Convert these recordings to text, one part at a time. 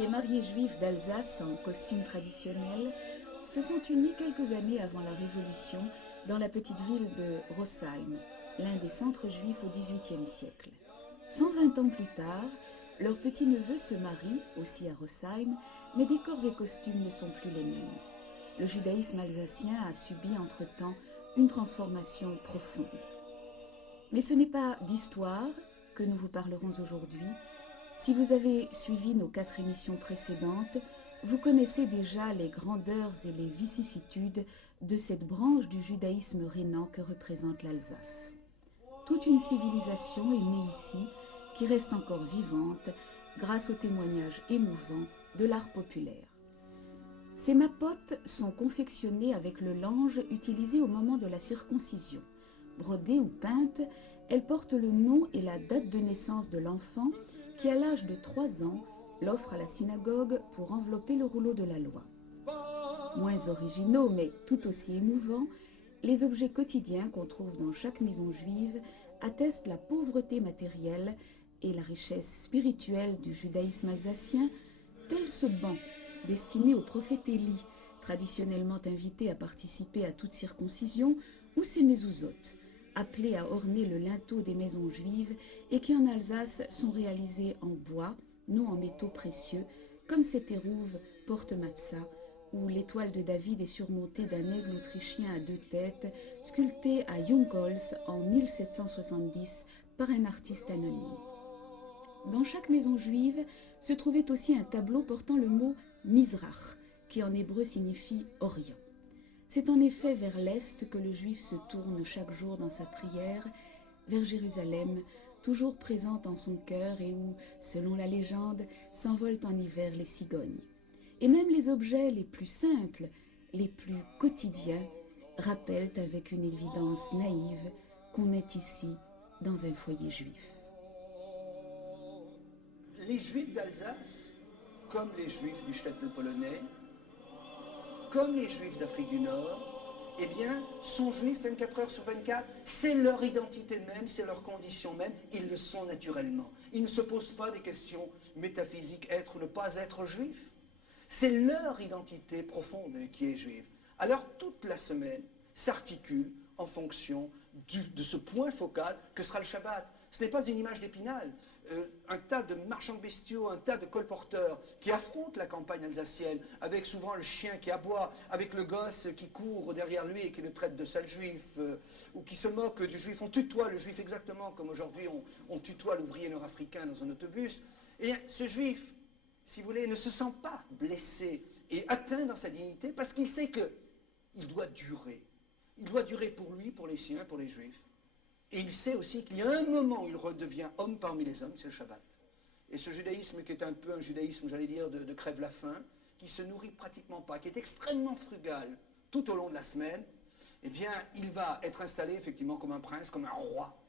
Ces mariés juifs d'Alsace en costume traditionnel se sont unis quelques années avant la Révolution dans la petite ville de Rosheim, l'un des centres juifs au XVIIIe siècle. 120 ans plus tard, leur petit-neveu se marie, aussi à Rosheim, mais décors et costumes ne sont plus les mêmes. Le judaïsme alsacien a subi entre-temps une transformation profonde. Mais ce n'est pas d'histoire que nous vous parlerons aujourd'hui. Si vous avez suivi nos 4 émissions précédentes, vous connaissez déjà les grandeurs et les vicissitudes de cette branche du judaïsme rhénan que représente l'Alsace. Toute une civilisation est née ici, qui reste encore vivante grâce aux témoignages émouvants de l'art populaire. Ces mapotes sont confectionnées avec le lange utilisé au moment de la circoncision. Brodées ou peintes, elles portent le nom et la date de naissance de l'enfant qui, à l'âge de 3 ans, l'offre à la synagogue pour envelopper le rouleau de la loi. Moins originaux, mais tout aussi émouvants, les objets quotidiens qu'on trouve dans chaque maison juive attestent la pauvreté matérielle et la richesse spirituelle du judaïsme alsacien, tel ce banc destiné au prophète Élie, traditionnellement invité à participer à toute circoncision, ou ces mezuzot, appelés à orner le linteau des maisons juives et qui en Alsace sont réalisés en bois, non en métaux précieux, comme cette érouve porte-matzah, où l'étoile de David est surmontée d'un aigle autrichien à 2 têtes, sculpté à Jungholz en 1770 par un artiste anonyme. Dans chaque maison juive se trouvait aussi un tableau portant le mot Mizrach, qui en hébreu signifie Orient. C'est en effet vers l'Est que le juif se tourne chaque jour dans sa prière, vers Jérusalem, toujours présente en son cœur et où, selon la légende, s'envolent en hiver les cigognes. Et même les objets les plus simples, les plus quotidiens, rappellent avec une évidence naïve qu'on est ici dans un foyer juif. Les juifs d'Alsace, comme les juifs du shtetl polonais, comme les juifs d'Afrique du Nord, eh bien, sont juifs 24 heures sur 24. C'est leur identité même, c'est leur condition même. Ils le sont naturellement. Ils ne se posent pas des questions métaphysiques, être ou ne pas être juif. C'est leur identité profonde qui est juive. Alors, toute la semaine s'articule en fonction de ce point focal que sera le Shabbat. Ce n'est pas une image d'Épinal. Un tas de marchands de bestiaux, un tas de colporteurs qui affrontent la campagne alsacienne, avec souvent le chien qui aboie, avec le gosse qui court derrière lui et qui le traite de sale juif, ou qui se moque du juif. On tutoie le juif exactement comme aujourd'hui on tutoie l'ouvrier nord-africain dans un autobus. Et ce juif, si vous voulez, ne se sent pas blessé et atteint dans sa dignité parce qu'il sait qu'il doit durer. Il doit durer pour lui, pour les siens, pour les juifs. Et il sait aussi qu'il y a un moment où il redevient homme parmi les hommes, c'est le Shabbat. Et ce judaïsme qui est un peu un judaïsme, j'allais dire, de crève-la-faim, qui se nourrit pratiquement pas, qui est extrêmement frugal tout au long de la semaine, eh bien, il va être installé effectivement comme un prince, comme un roi,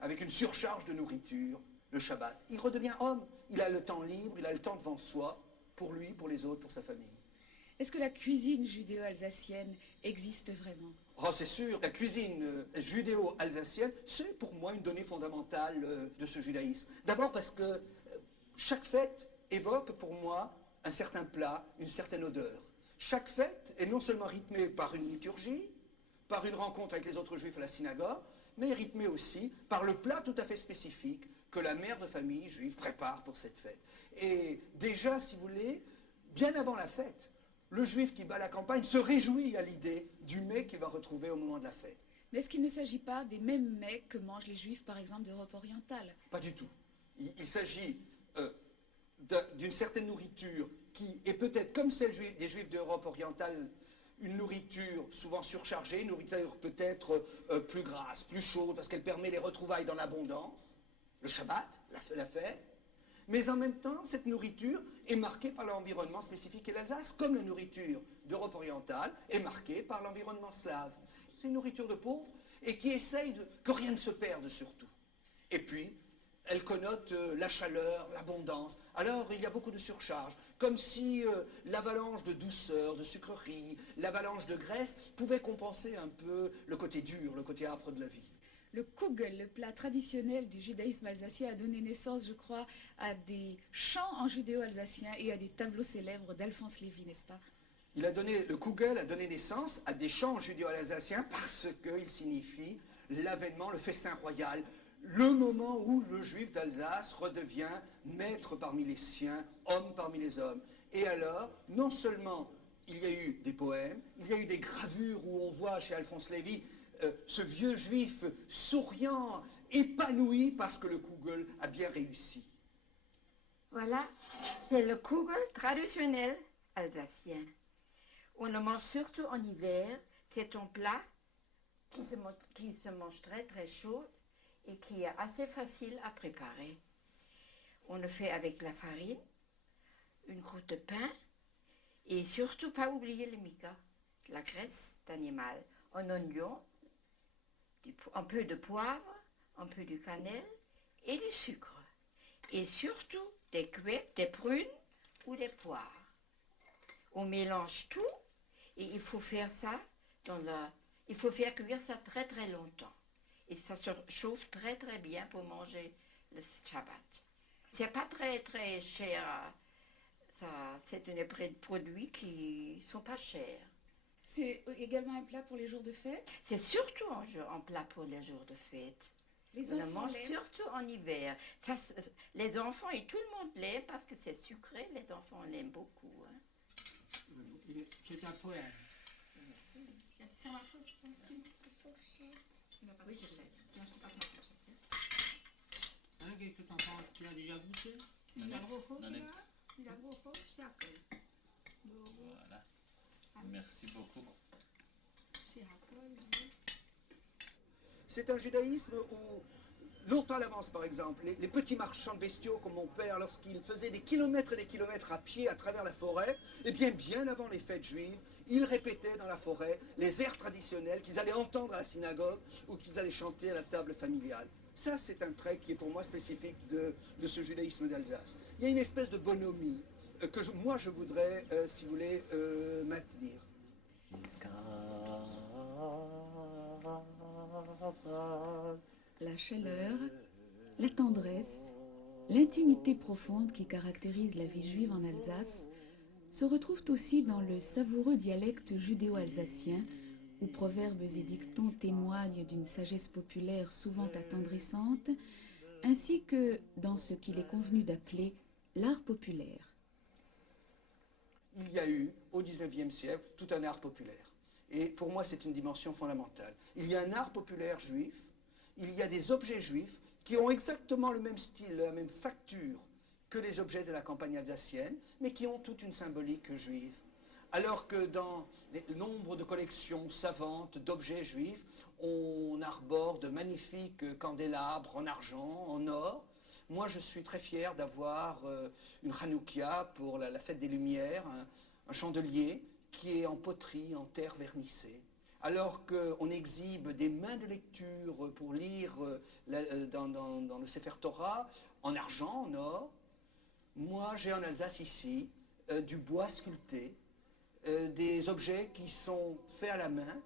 avec une surcharge de nourriture, le Shabbat. Il redevient homme, il a le temps libre, il a le temps devant soi, pour lui, pour les autres, pour sa famille. Est-ce que la cuisine judéo-alsacienne existe vraiment ? Oh, c'est sûr, la cuisine judéo-alsacienne, c'est pour moi une donnée fondamentale de ce judaïsme. D'abord parce que chaque fête évoque pour moi un certain plat, une certaine odeur. Chaque fête est non seulement rythmée par une liturgie, par une rencontre avec les autres juifs à la synagogue, mais rythmée aussi par le plat tout à fait spécifique que la mère de famille juive prépare pour cette fête. Et déjà, si vous voulez, bien avant la fête, le juif qui bat la campagne se réjouit à l'idée du mets qu'il va retrouver au moment de la fête. Mais est-ce qu'il ne s'agit pas des mêmes mets que mangent les juifs, par exemple, d'Europe orientale ? Pas du tout. Il s'agit d'une certaine nourriture qui est peut-être, comme celle des juifs d'Europe orientale, une nourriture souvent surchargée, une nourriture peut-être plus grasse, plus chaude, parce qu'elle permet les retrouvailles dans l'abondance, le Shabbat, la fête. Mais en même temps, cette nourriture est marquée par l'environnement spécifique de l'Alsace, comme la nourriture d'Europe orientale est marquée par l'environnement slave. C'est une nourriture de pauvres et qui essaye que rien ne se perde surtout. Et puis, elle connote la chaleur, l'abondance. Alors, il y a beaucoup de surcharge, comme si l'avalanche de douceur, de sucrerie, l'avalanche de graisse pouvait compenser un peu le côté dur, le côté âpre de la vie. Le Kugel, le plat traditionnel du judaïsme alsacien, a donné naissance, je crois, à des chants en judéo-alsacien et à des tableaux célèbres d'Alphonse Lévy, n'est-ce pas? Le Kugel a donné naissance à des chants judéo-alsaciens parce qu'il signifie l'avènement, le festin royal, le moment où le juif d'Alsace redevient maître parmi les siens, homme parmi les hommes. Et alors, non seulement il y a eu des poèmes, il y a eu des gravures où on voit chez Alphonse Lévy ce vieux juif souriant, épanoui parce que le Kugel a bien réussi. Voilà, c'est le Kugel traditionnel alsacien. On le mange surtout en hiver. C'est un plat qui se mange très très chaud et qui est assez facile à préparer. On le fait avec la farine, une croûte de pain et surtout pas oublier le mica, la graisse d'animal, un oignon, un peu de poivre, un peu de cannelle et du sucre. Et surtout des couettes, des prunes ou des poires. On mélange tout et il faut faire ça il faut faire cuire ça très très longtemps. Et ça se chauffe très très bien pour manger le Shabbat. C'est pas très très cher. C'est des produits qui sont pas chers. C'est également un plat pour les jours de fête? C'est surtout un plat pour les jours de fête. On le mange surtout en hiver. Ça, les enfants et tout le monde l'aiment parce que c'est sucré. Les enfants l'aiment beaucoup. Hein. C'est un poème. Merci. Oui, je sais. Là, je te passe ma fourchette. Qu'est-ce que t'en penses? Tu l'as déjà goûté? Nanette. Voilà. Merci beaucoup. C'est un judaïsme où, longtemps à l'avance par exemple, les petits marchands de bestiaux comme mon père, lorsqu'ils faisaient des kilomètres et des kilomètres à pied à travers la forêt, eh bien avant les fêtes juives, ils répétaient dans la forêt les airs traditionnels qu'ils allaient entendre à la synagogue ou qu'ils allaient chanter à la table familiale. Ça, c'est un trait qui est pour moi spécifique de ce judaïsme d'Alsace. Il y a une espèce de bonhomie que moi je voudrais, si vous voulez, maintenir. La chaleur, la tendresse, l'intimité profonde qui caractérise la vie juive en Alsace se retrouvent aussi dans le savoureux dialecte judéo-alsacien où proverbes et dictons témoignent d'une sagesse populaire souvent attendrissante, ainsi que dans ce qu'il est convenu d'appeler l'art populaire. Il y a eu, au XIXe siècle, tout un art populaire. Et pour moi, c'est une dimension fondamentale. Il y a un art populaire juif, il y a des objets juifs qui ont exactement le même style, la même facture que les objets de la campagne alsacienne, mais qui ont toute une symbolique juive. Alors que dans le nombre de collections savantes d'objets juifs, on arbore de magnifiques candélabres en argent, en or. Moi, je suis très fier d'avoir une Hanoukia pour la fête des Lumières, un chandelier qui est en poterie, en terre vernissée. Alors qu'on exhibe des mains de lecture pour lire dans le Sefer Torah, en argent, en or, moi j'ai en Alsace ici du bois sculpté, des objets qui sont faits à la main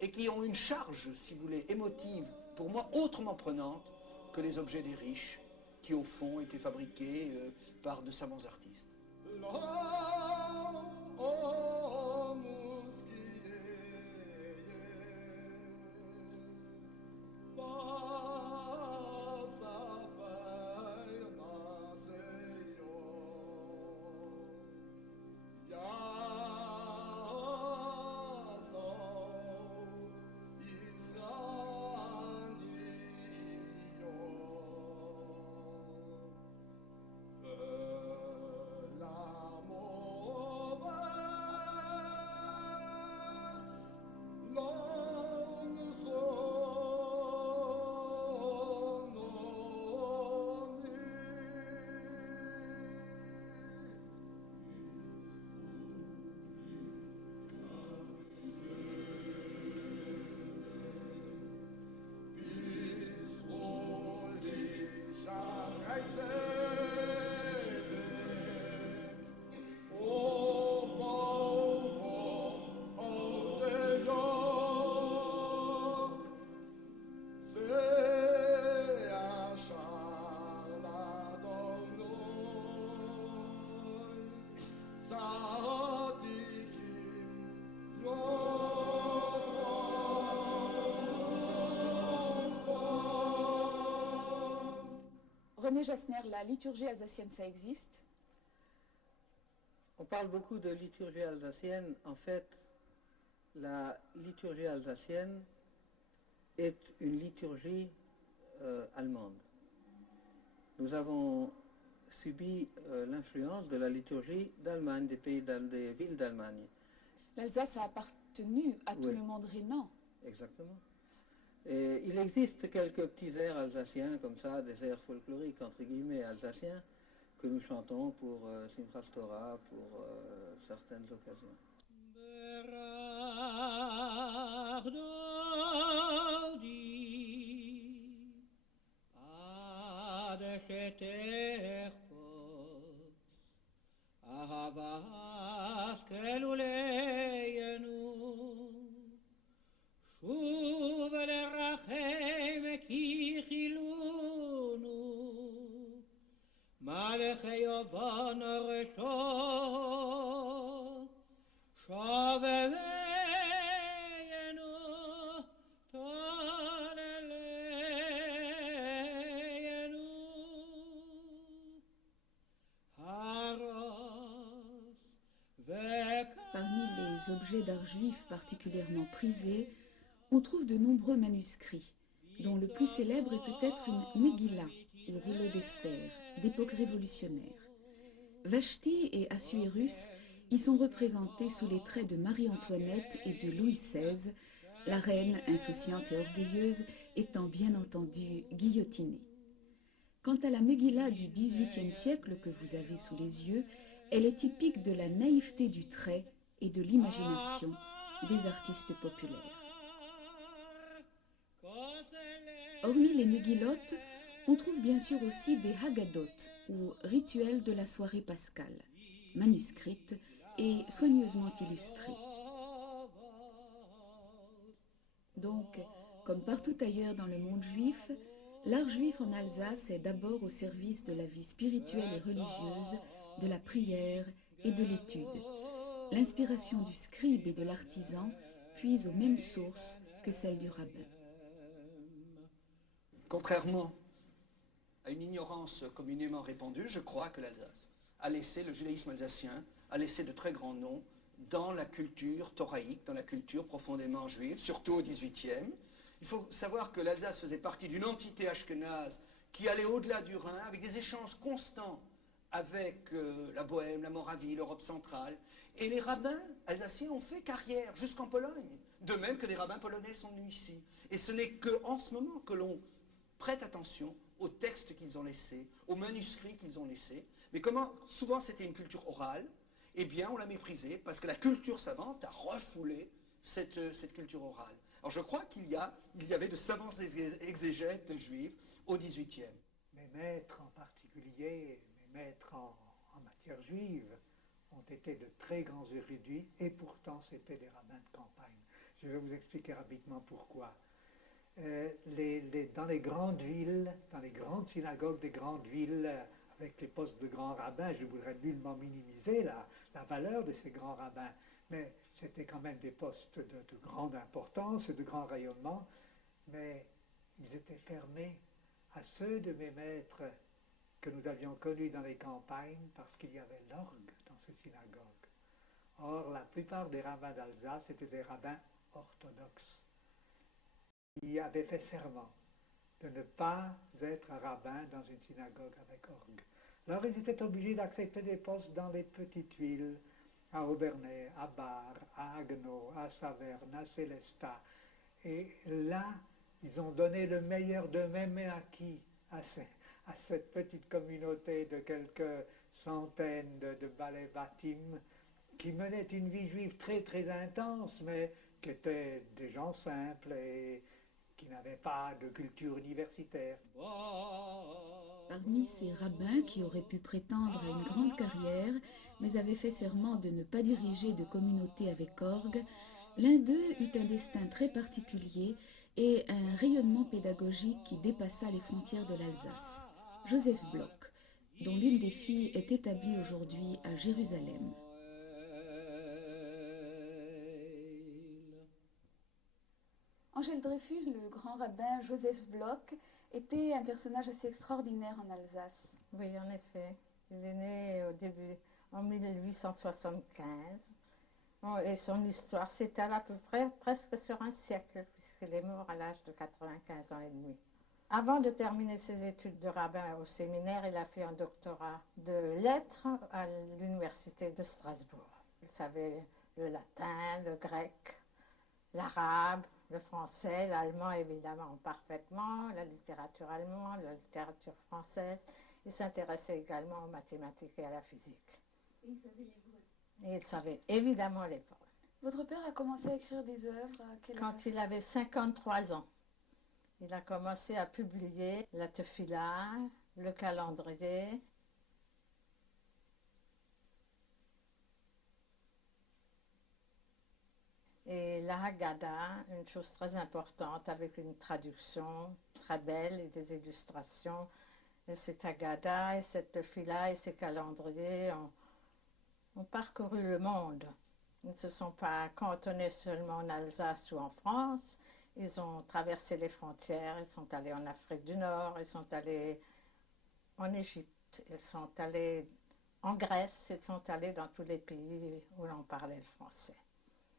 et qui ont une charge, si vous voulez, émotive, pour moi autrement prenante que les objets des riches, qui au fond étaient fabriqués par de savants artistes. René Jasner, la liturgie alsacienne, ça existe? On parle beaucoup de liturgie alsacienne. En fait, la liturgie alsacienne est une liturgie allemande. Nous avons subi l'influence de la liturgie d'Allemagne, des villes d'Allemagne. L'Alsace a appartenu à tout Oui. le monde rhénan. Exactement. Et il existe quelques petits airs alsaciens comme ça, des airs folkloriques entre guillemets alsaciens, que nous chantons pour Simchas Torah, pour certaines occasions. Parmi les objets d'art juif particulièrement prisés, on trouve de nombreux manuscrits, dont le plus célèbre est peut-être une Megillah, ou rouleau d'Esther, d'époque révolutionnaire. Vashti et Assuérus y sont représentés sous les traits de Marie-Antoinette et de Louis XVI, la reine insouciante et orgueilleuse étant bien entendu guillotinée. Quant à la Megillah du XVIIIe siècle que vous avez sous les yeux, elle est typique de la naïveté du trait et de l'imagination des artistes populaires. Hormis les Megillot, on trouve bien sûr aussi des Haggadot, ou rituels de la soirée pascale, manuscrites et soigneusement illustrées. Donc, comme partout ailleurs dans le monde juif, l'art juif en Alsace est d'abord au service de la vie spirituelle et religieuse, de la prière et de l'étude. L'inspiration du scribe et de l'artisan puise aux mêmes sources que celle du rabbin. Contrairement à une ignorance communément répandue, je crois que l'Alsace a laissé, le judaïsme alsacien a laissé de très grands noms dans la culture thoraïque, dans la culture profondément juive, surtout au XVIIIe. Il faut savoir que l'Alsace faisait partie d'une entité ashkénaze qui allait au-delà du Rhin, avec des échanges constants avec la Bohème, la Moravie, l'Europe centrale. Et les rabbins alsaciens ont fait carrière jusqu'en Pologne, de même que des rabbins polonais sont venus ici. Et ce n'est qu'en ce moment que l'on prête attention aux textes qu'ils ont laissés, aux manuscrits qu'ils ont laissés. Mais comment souvent c'était une culture orale, eh bien on l'a méprisée parce que la culture savante a refoulé cette culture orale. Alors je crois qu'il y avait de savants exégètes juifs au XVIIIe. Mes maîtres en particulier, mes maîtres en matière juive, ont été de très grands érudits et pourtant c'était des rabbins de campagne. Je vais vous expliquer rapidement pourquoi. Dans les grandes villes, dans les grandes synagogues des grandes villes, avec les postes de grands rabbins, je voudrais nullement minimiser la valeur de ces grands rabbins, mais c'était quand même des postes de grande importance et de grand rayonnement, mais ils étaient fermés à ceux de mes maîtres que nous avions connus dans les campagnes parce qu'il y avait l'orgue dans ces synagogues. Or, la plupart des rabbins d'Alsace étaient des rabbins orthodoxes qui avaient fait serment de ne pas être rabbin dans une synagogue avec orgue. Alors ils étaient obligés d'accepter des postes dans les petites villes, à Obernai, à Bar, à Haguenau, à Saverne, à Sélestat. Et là, ils ont donné le meilleur d'eux-mêmes et acquis à cette petite communauté de quelques centaines de balais bâtim qui menaient une vie juive très très intense, mais qui étaient des gens simples et qui n'avaient pas de culture universitaire. Parmi ces rabbins qui auraient pu prétendre à une grande carrière, mais avaient fait serment de ne pas diriger de communauté avec orgue, l'un d'eux eut un destin très particulier et un rayonnement pédagogique qui dépassa les frontières de l'Alsace. Joseph Bloch, dont l'une des filles est établie aujourd'hui à Jérusalem. Angèle Dreyfus, le grand rabbin Joseph Bloch, était un personnage assez extraordinaire en Alsace. Oui, en effet. Il est né au début, en 1875. Et son histoire s'étale à peu près presque sur un siècle, puisqu'il est mort à l'âge de 95 ans et demi. Avant de terminer ses études de rabbin au séminaire, il a fait un doctorat de lettres à l'université de Strasbourg. Il savait le latin, le grec, l'arabe, le français, l'allemand évidemment parfaitement, la littérature allemande, la littérature française. Il s'intéressait également aux mathématiques et à la physique. Et il savait l'hébreu. Et il savait évidemment l'hébreu. Votre père a commencé à écrire des œuvres à quel âge? Quand il avait 53 ans, il a commencé à publier la Tefila, le calendrier. Et la Haggadah, une chose très importante, avec une traduction très belle et des illustrations. Et cette Haggadah et cette Tefila et ces calendriers ont parcouru le monde. Ils ne se sont pas cantonnés seulement en Alsace ou en France. Ils ont traversé les frontières, ils sont allés en Afrique du Nord, ils sont allés en Égypte, ils sont allés en Grèce, ils sont allés dans tous les pays où l'on parlait le français.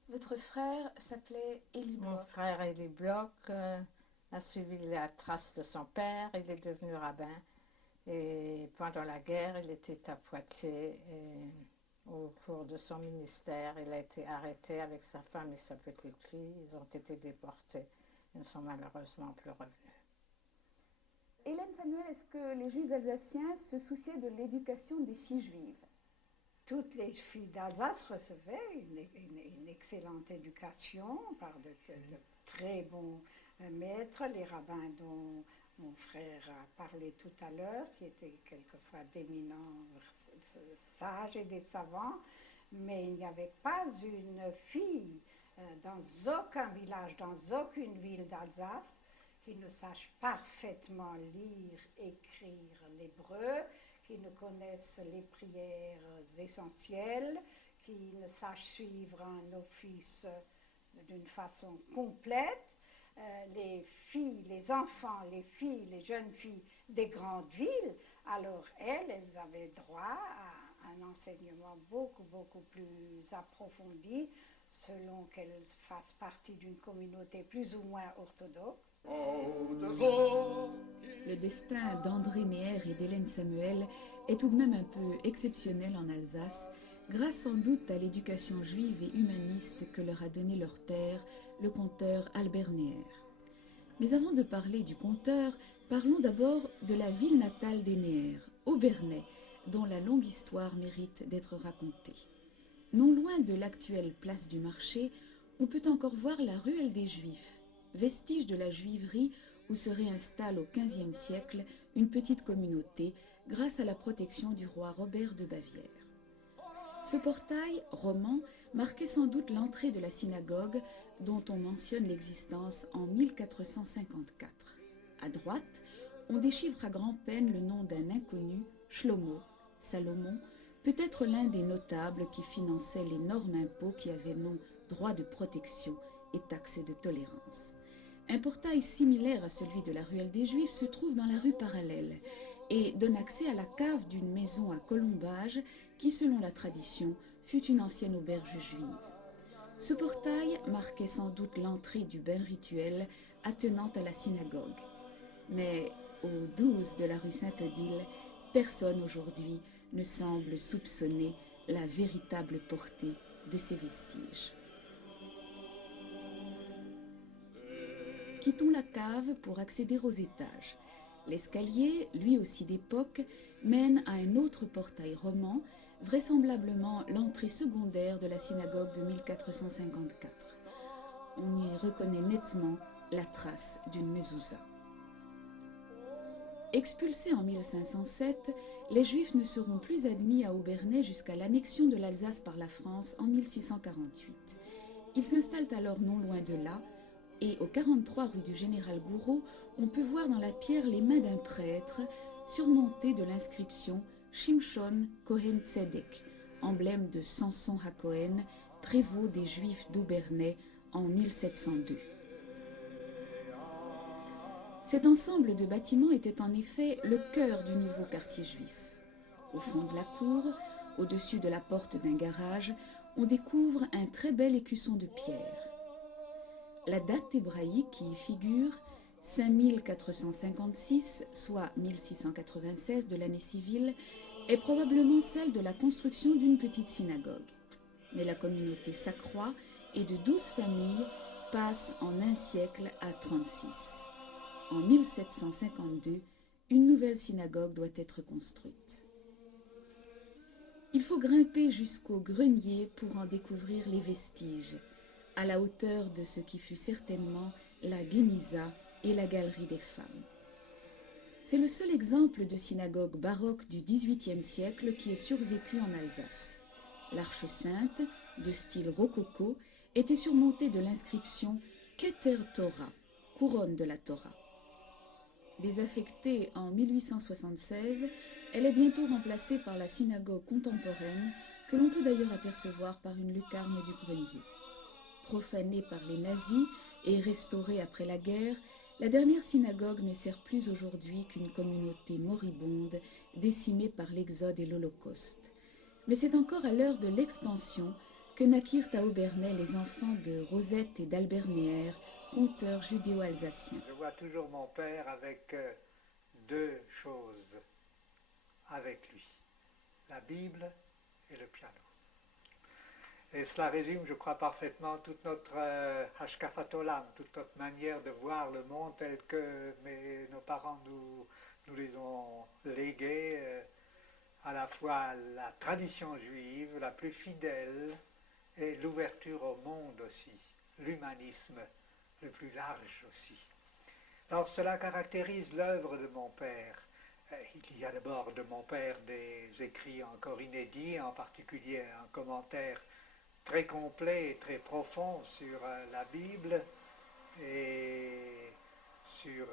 Votre frère s'appelait Élie Bloch. Mon frère Élie Bloch a suivi la trace de son père, il est devenu rabbin. Et pendant la guerre, il était à Poitiers. Et au cours de son ministère, il a été arrêté avec sa femme et sa petite fille. Ils ont été déportés. Ils ne sont malheureusement plus revenus. Hélène Samuel, est-ce que les Juifs alsaciens se souciaient de l'éducation des filles juives? Toutes les filles d'Alsace recevaient une excellente éducation par de très bons maîtres, les rabbins dont mon frère a parlé tout à l'heure, qui étaient quelquefois d'éminents sages et des savants, mais il n'y avait pas une fille dans aucun village, dans aucune ville d'Alsace qui ne sache parfaitement lire, écrire l'hébreu, qui ne connaissent les prières essentielles, qui ne sachent suivre un office d'une façon complète. Les filles, les enfants, les filles, les jeunes filles des grandes villes, alors elles avaient droit à un enseignement beaucoup plus approfondi, selon qu'elles fassent partie d'une communauté plus ou moins orthodoxe. Le destin d'André Neher et d'Hélène Samuel est tout de même un peu exceptionnel en Alsace, grâce sans doute à l'éducation juive et humaniste que leur a donnée leur père, le conteur Albert Neher. Mais avant de parler du conteur, parlons d'abord de la ville natale des Neher, Obernai, dont la longue histoire mérite d'être racontée. Non loin de l'actuelle place du marché, on peut encore voir la ruelle des Juifs, vestige de la juiverie où se réinstalle au XVe siècle une petite communauté grâce à la protection du roi Robert de Bavière. Ce portail roman marquait sans doute l'entrée de la synagogue dont on mentionne l'existence en 1454. À droite, on déchiffre à grand-peine le nom d'un inconnu, Shlomo, Salomon, peut-être l'un des notables qui finançait l'énorme impôt qui avait nom droit de protection et taxe de tolérance. Un portail similaire à celui de la ruelle des Juifs se trouve dans la rue parallèle et donne accès à la cave d'une maison à colombage qui, selon la tradition, fut une ancienne auberge juive. Ce portail marquait sans doute l'entrée du bain rituel attenant à la synagogue. Mais au 12 de la rue Sainte-Odile, personne aujourd'hui ne semble soupçonner la véritable portée de ces vestiges. Quittons la cave pour accéder aux étages. L'escalier, lui aussi d'époque, mène à un autre portail roman, vraisemblablement l'entrée secondaire de la synagogue de 1454. On y reconnaît nettement la trace d'une mezouza. Expulsés en 1507, les Juifs ne seront plus admis à Obernai jusqu'à l'annexion de l'Alsace par la France en 1648. Ils s'installent alors non loin de là, et au 43 rue du Général Gouraud, on peut voir dans la pierre les mains d'un prêtre surmontées de l'inscription Shimshon Kohen Tzedek, emblème de Samson HaKohen, prévôt des Juifs d'Obernai en 1702. Cet ensemble de bâtiments était en effet le cœur du nouveau quartier juif. Au fond de la cour, au-dessus de la porte d'un garage, on découvre un très bel écusson de pierre. La date hébraïque qui y figure, 5456, soit 1696 de l'année civile, est probablement celle de la construction d'une petite synagogue. Mais la communauté s'accroît et de 12 familles passent en un siècle à 36. En 1752, une nouvelle synagogue doit être construite. Il faut grimper jusqu'au grenier pour en découvrir les vestiges, à la hauteur de ce qui fut certainement la Guéniza et la Galerie des femmes. C'est le seul exemple de synagogue baroque du XVIIIe siècle qui ait survécu en Alsace. L'arche sainte, de style rococo, était surmontée de l'inscription « Keter Torah », couronne de la Torah. Désaffectée en 1876, elle est bientôt remplacée par la synagogue contemporaine, que l'on peut d'ailleurs apercevoir par une lucarne du grenier. Profanée par les nazis et restaurée après la guerre, la dernière synagogue ne sert plus aujourd'hui qu'une communauté moribonde décimée par l'exode et l'Holocauste. Mais c'est encore à l'heure de l'expansion que naquirent à Obernai les enfants de Rosette et d'Albert Neher, conteurs judéo-alsaciens. Je vois toujours mon père avec deux choses avec lui, la Bible et le piano. Et cela résume, je crois, parfaitement toute notre hashkafat olam, toute notre manière de voir le monde tel que nos parents nous les ont légués, à la fois la tradition juive, la plus fidèle, et l'ouverture au monde aussi, l'humanisme le plus large aussi. Alors cela caractérise l'œuvre de mon père. Il y a d'abord de mon père des écrits encore inédits, en particulier un commentaire très complet et très profond sur la Bible et sur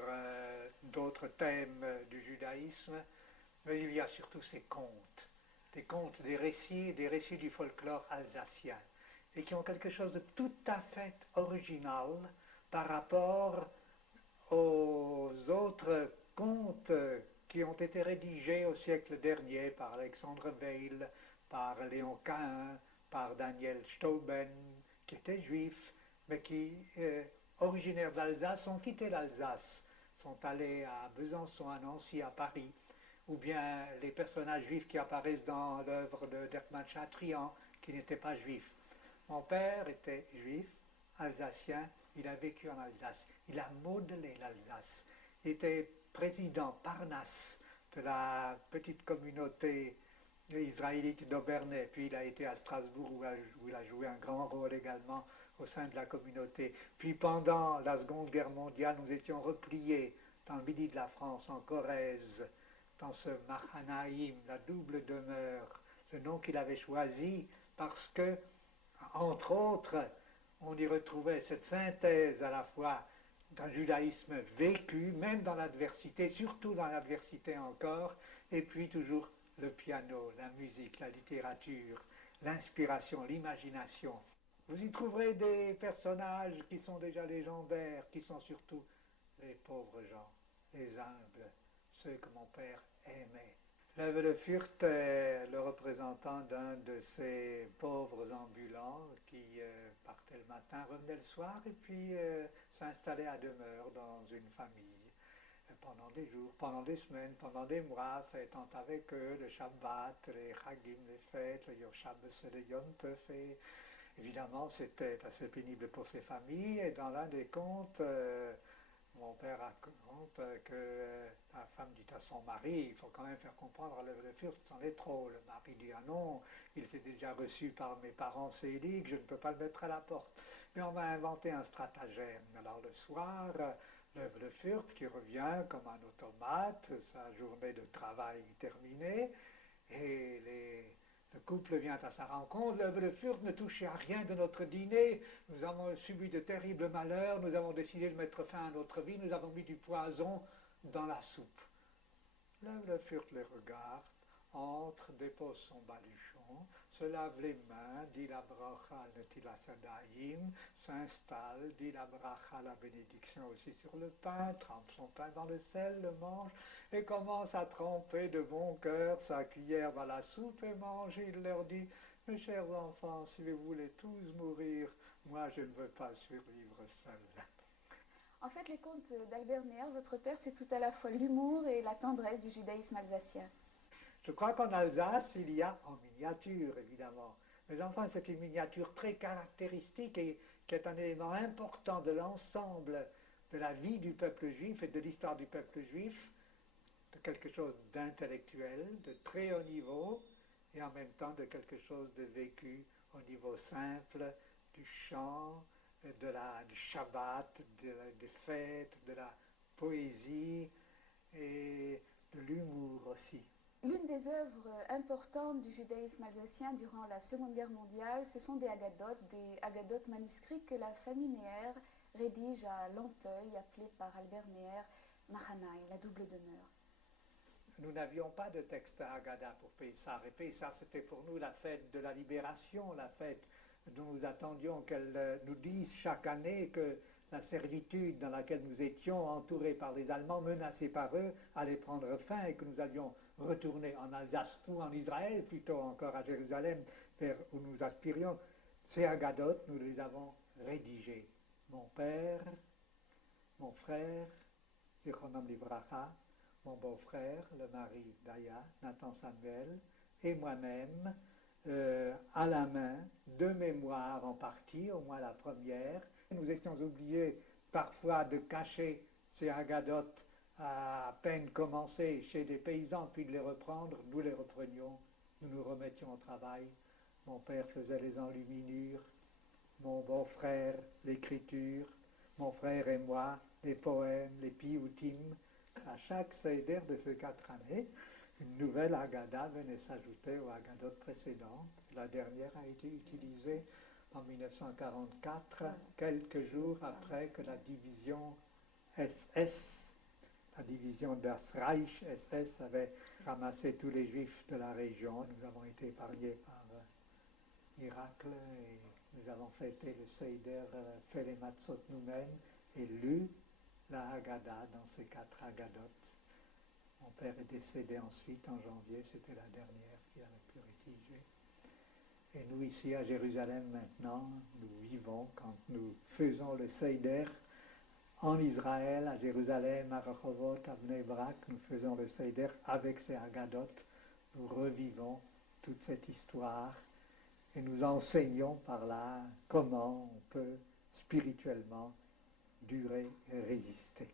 d'autres thèmes du judaïsme, mais il y a surtout ces contes, des récits du folklore alsacien, et qui ont quelque chose de tout à fait original par rapport aux autres contes qui ont été rédigés au siècle dernier par Alexandre Weil, par Léon Cahin, par Daniel Stauben, qui était juif, mais qui, originaires d'Alsace, ont quitté l'Alsace, sont allés à Besançon, à Nancy, à Paris, ou bien les personnages juifs qui apparaissent dans l'œuvre de Derkman Chatrian, qui n'étaient pas juifs. Mon père était juif, alsacien, il a vécu en Alsace, il a modelé l'Alsace, il était président Parnasse de la petite communauté israélite d'Obernai, puis il a été à Strasbourg où il a joué un grand rôle également au sein de la communauté. Puis pendant la Seconde Guerre mondiale, nous étions repliés dans le midi de la France, en Corrèze, dans ce Mahanaïm, la double demeure, le nom qu'il avait choisi parce que, entre autres, on y retrouvait cette synthèse à la fois d'un judaïsme vécu, même dans l'adversité, surtout dans l'adversité encore, et puis toujours le piano, la musique, la littérature, l'inspiration, l'imagination. Vous y trouverez des personnages qui sont déjà légendaires, qui sont surtout les pauvres gens, les humbles, ceux que mon père aimait. L'œuvre de Fürth est le représentant d'un de ces pauvres ambulants qui partaient le matin, revenaient le soir et puis s'installaient à demeure dans une famille pendant des jours, pendant des semaines, pendant des mois, fêtant avec eux le Shabbat, les Chagim, les fêtes, le Yom Shabbos et le Yom Tov. Et évidemment, c'était assez pénible pour ces familles. Et dans l'un des contes, mon père raconte que la femme dit à son mari, il faut quand même faire comprendre à l'œuvre de Fürth, c'en est trop. Le mari dit, ah non, il était déjà reçu par mes parents céliques, je ne peux pas le mettre à la porte. Mais on va inventer un stratagème. Alors le soir, l'œuvre de Fürth qui revient comme un automate, sa journée de travail terminée, et le couple vient à sa rencontre. L'œuvre de Fürth ne touchait à rien de notre dîner. Nous avons subi de terribles malheurs. Nous avons décidé de mettre fin à notre vie. Nous avons mis du poison dans la soupe. L'œuvre de Fürth les regarde, entre, dépose son baluchon, se lave les mains, dit la bracha netilas yadayim, s'installe, dit la bracha, la bénédiction aussi sur le pain, trempe son pain dans le sel, le mange, et commence à tremper de bon cœur sa cuillère dans la soupe et mange. Il leur dit, mes chers enfants, si vous voulez tous mourir, moi je ne veux pas survivre seul. En fait, les contes d'Albert Neher, votre père, c'est tout à la fois l'humour et la tendresse du judaïsme alsacien. Je crois qu'en Alsace, il y a, en miniature évidemment, mais enfin c'est une miniature très caractéristique et qui est un élément important de l'ensemble de la vie du peuple juif et de l'histoire du peuple juif, de quelque chose d'intellectuel, de très haut niveau, et en même temps de quelque chose de vécu au niveau simple, du chant, du Shabbat, des fêtes, de la poésie et de l'humour aussi. L'une des œuvres importantes du judaïsme alsacien durant la Seconde Guerre mondiale, ce sont des Agadotes manuscrits que la famille Neher rédige à Lanteuil, appelé par Albert Neher Mahanaï, la double demeure. Nous n'avions pas de texte à Haggadah pour Pessah, et Pessah c'était pour nous la fête de la libération, la fête dont nous attendions qu'elle nous dise chaque année que la servitude dans laquelle nous étions, entourés par les Allemands, menacés par eux, allait prendre fin et que nous allions retourner en Alsace ou en Israël, plutôt encore à Jérusalem, vers où nous aspirions. Ces Haggadot, nous les avons rédigés. Mon père, mon frère, Zichronam Livracha, mon beau-frère, le mari d'Aya, Nathan Samuel, et moi-même, à la main, de mémoire en partie, au moins la première. Nous étions obligés parfois de cacher ces Haggadot à peine commencés chez des paysans, puis de les reprendre. Nous les reprenions, nous nous remettions au travail. Mon père faisait les enluminures, mon beau-frère l'écriture, mon frère et moi les poèmes, les piyutim. À chaque seder de ces 4 années, une nouvelle Haggadah venait s'ajouter aux Haggadot précédentes. La dernière a été utilisée en 1944, quelques jours après que la division SS, la division das Reich SS, avait ramassé tous les juifs de la région. Nous avons été épargnés par miracle et nous avons fêté le Seder Fele Matzot Numen et lu la Haggadah dans ces 4 Haggadot. Mon père est décédé ensuite en janvier, c'était la dernière qu'il avait pu rédiger. Et nous ici à Jérusalem maintenant, nous vivons quand nous faisons le Seder en Israël, à Jérusalem, à Rehovot, à Bnei Brak, nous faisons le Seder avec ces Haggadot. Nous revivons toute cette histoire et nous enseignons par là comment on peut spirituellement durer et résister.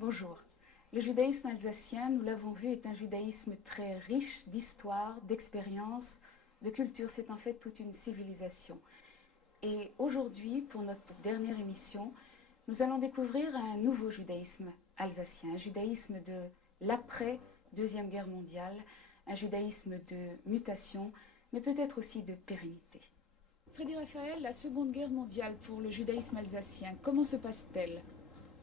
Bonjour. Le judaïsme alsacien, nous l'avons vu, est un judaïsme très riche d'histoire, d'expérience, de culture. C'est en fait toute une civilisation. Et aujourd'hui, pour notre dernière émission, nous allons découvrir un nouveau judaïsme alsacien, un judaïsme de l'après-Deuxième Guerre mondiale, un judaïsme de mutation, mais peut-être aussi de pérennité. Frédéric Raphaël, la Seconde Guerre mondiale pour le judaïsme alsacien, comment se passe-t-elle ?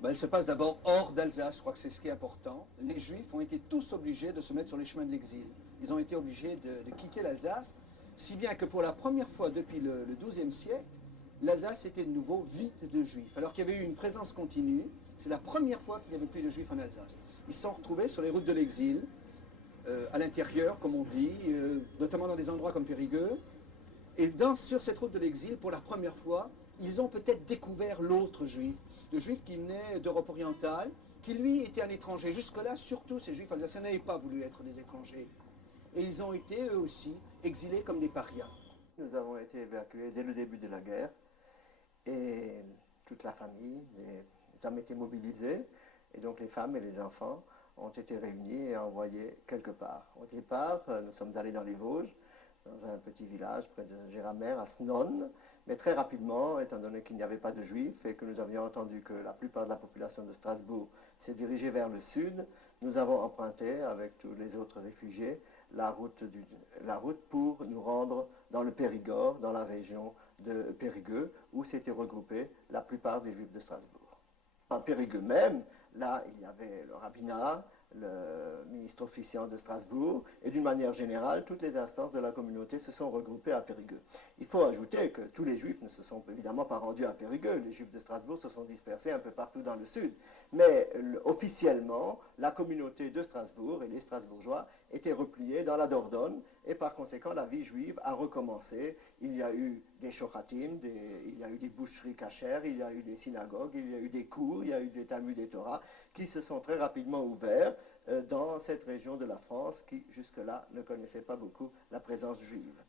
Elle se passe d'abord hors d'Alsace, je crois que c'est ce qui est important. Les Juifs ont été tous obligés de se mettre sur les chemins de l'exil. Ils ont été obligés de quitter l'Alsace, si bien que pour la première fois depuis le XIIe siècle, l'Alsace était de nouveau vide de Juifs. Alors qu'il y avait eu une présence continue, c'est la première fois qu'il n'y avait plus de Juifs en Alsace. Ils se sont retrouvés sur les routes de l'exil, à l'intérieur, comme on dit, notamment dans des endroits comme Périgueux. Et sur cette route de l'exil, pour la première fois, ils ont peut-être découvert l'autre Juif, le Juif qui venait d'Europe orientale, qui lui était un étranger. Jusque-là, surtout, ces Juifs alsaciens n'avaient pas voulu être des étrangers. Et ils ont été, eux aussi, exilés comme des parias. Nous avons été évacués dès le début de la guerre. Et toute la famille, les hommes étaient mobilisés. Et donc les femmes et les enfants ont été réunis et envoyés quelque part. Au départ, nous sommes allés dans les Vosges, dans un petit village près de Gérardmer, à Snon. Mais très rapidement, étant donné qu'il n'y avait pas de Juifs et que nous avions entendu que la plupart de la population de Strasbourg s'est dirigée vers le sud, nous avons emprunté, avec tous les autres réfugiés, la route pour nous rendre dans le Périgord, dans la région de Périgueux, où s'étaient regroupés la plupart des Juifs de Strasbourg. En Périgueux même, là, il y avait le rabbinat, le ministre officiant de Strasbourg, et d'une manière générale, toutes les instances de la communauté se sont regroupées à Périgueux. Il faut ajouter que tous les Juifs ne se sont évidemment pas rendus à Périgueux. Les Juifs de Strasbourg se sont dispersés un peu partout dans le sud. Mais officiellement, la communauté de Strasbourg et les Strasbourgeois étaient repliés dans la Dordogne, et par conséquent, la vie juive a recommencé. Il y a eu des shochatim, il y a eu des boucheries cachères, il y a eu des synagogues, il y a eu des cours, il y a eu des Talmuds et Torah, qui se sont très rapidement ouverts dans cette région de la France qui, jusque-là, ne connaissait pas beaucoup la présence juive.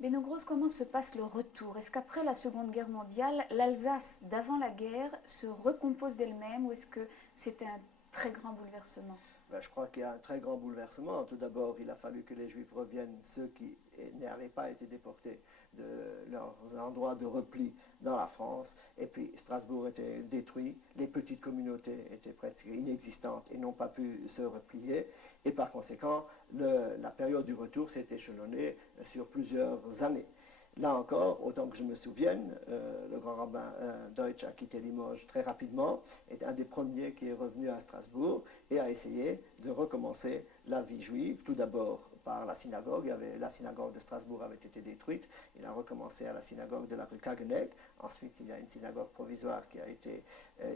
Beno Gross, comment se passe le retour? Est-ce qu'après la Seconde Guerre mondiale, l'Alsace d'avant la guerre se recompose d'elle-même, ou est-ce que c'était un très grand bouleversement? Je crois qu'il y a un très grand bouleversement. Tout d'abord, il a fallu que les Juifs reviennent, ceux qui n'avaient pas été déportés de leurs endroits de repli dans la France. Et puis Strasbourg était détruit, les petites communautés étaient presque inexistantes et n'ont pas pu se replier. Et par conséquent, la période du retour s'est échelonnée sur plusieurs années. Là encore, autant que je me souvienne, le grand rabbin Deutsch a quitté Limoges très rapidement, est un des premiers qui est revenu à Strasbourg et a essayé de recommencer la vie juive, tout d'abord par la synagogue. La synagogue de Strasbourg avait été détruite, il a recommencé à la synagogue de la rue Kageneck. Ensuite, il y a une synagogue provisoire qui a été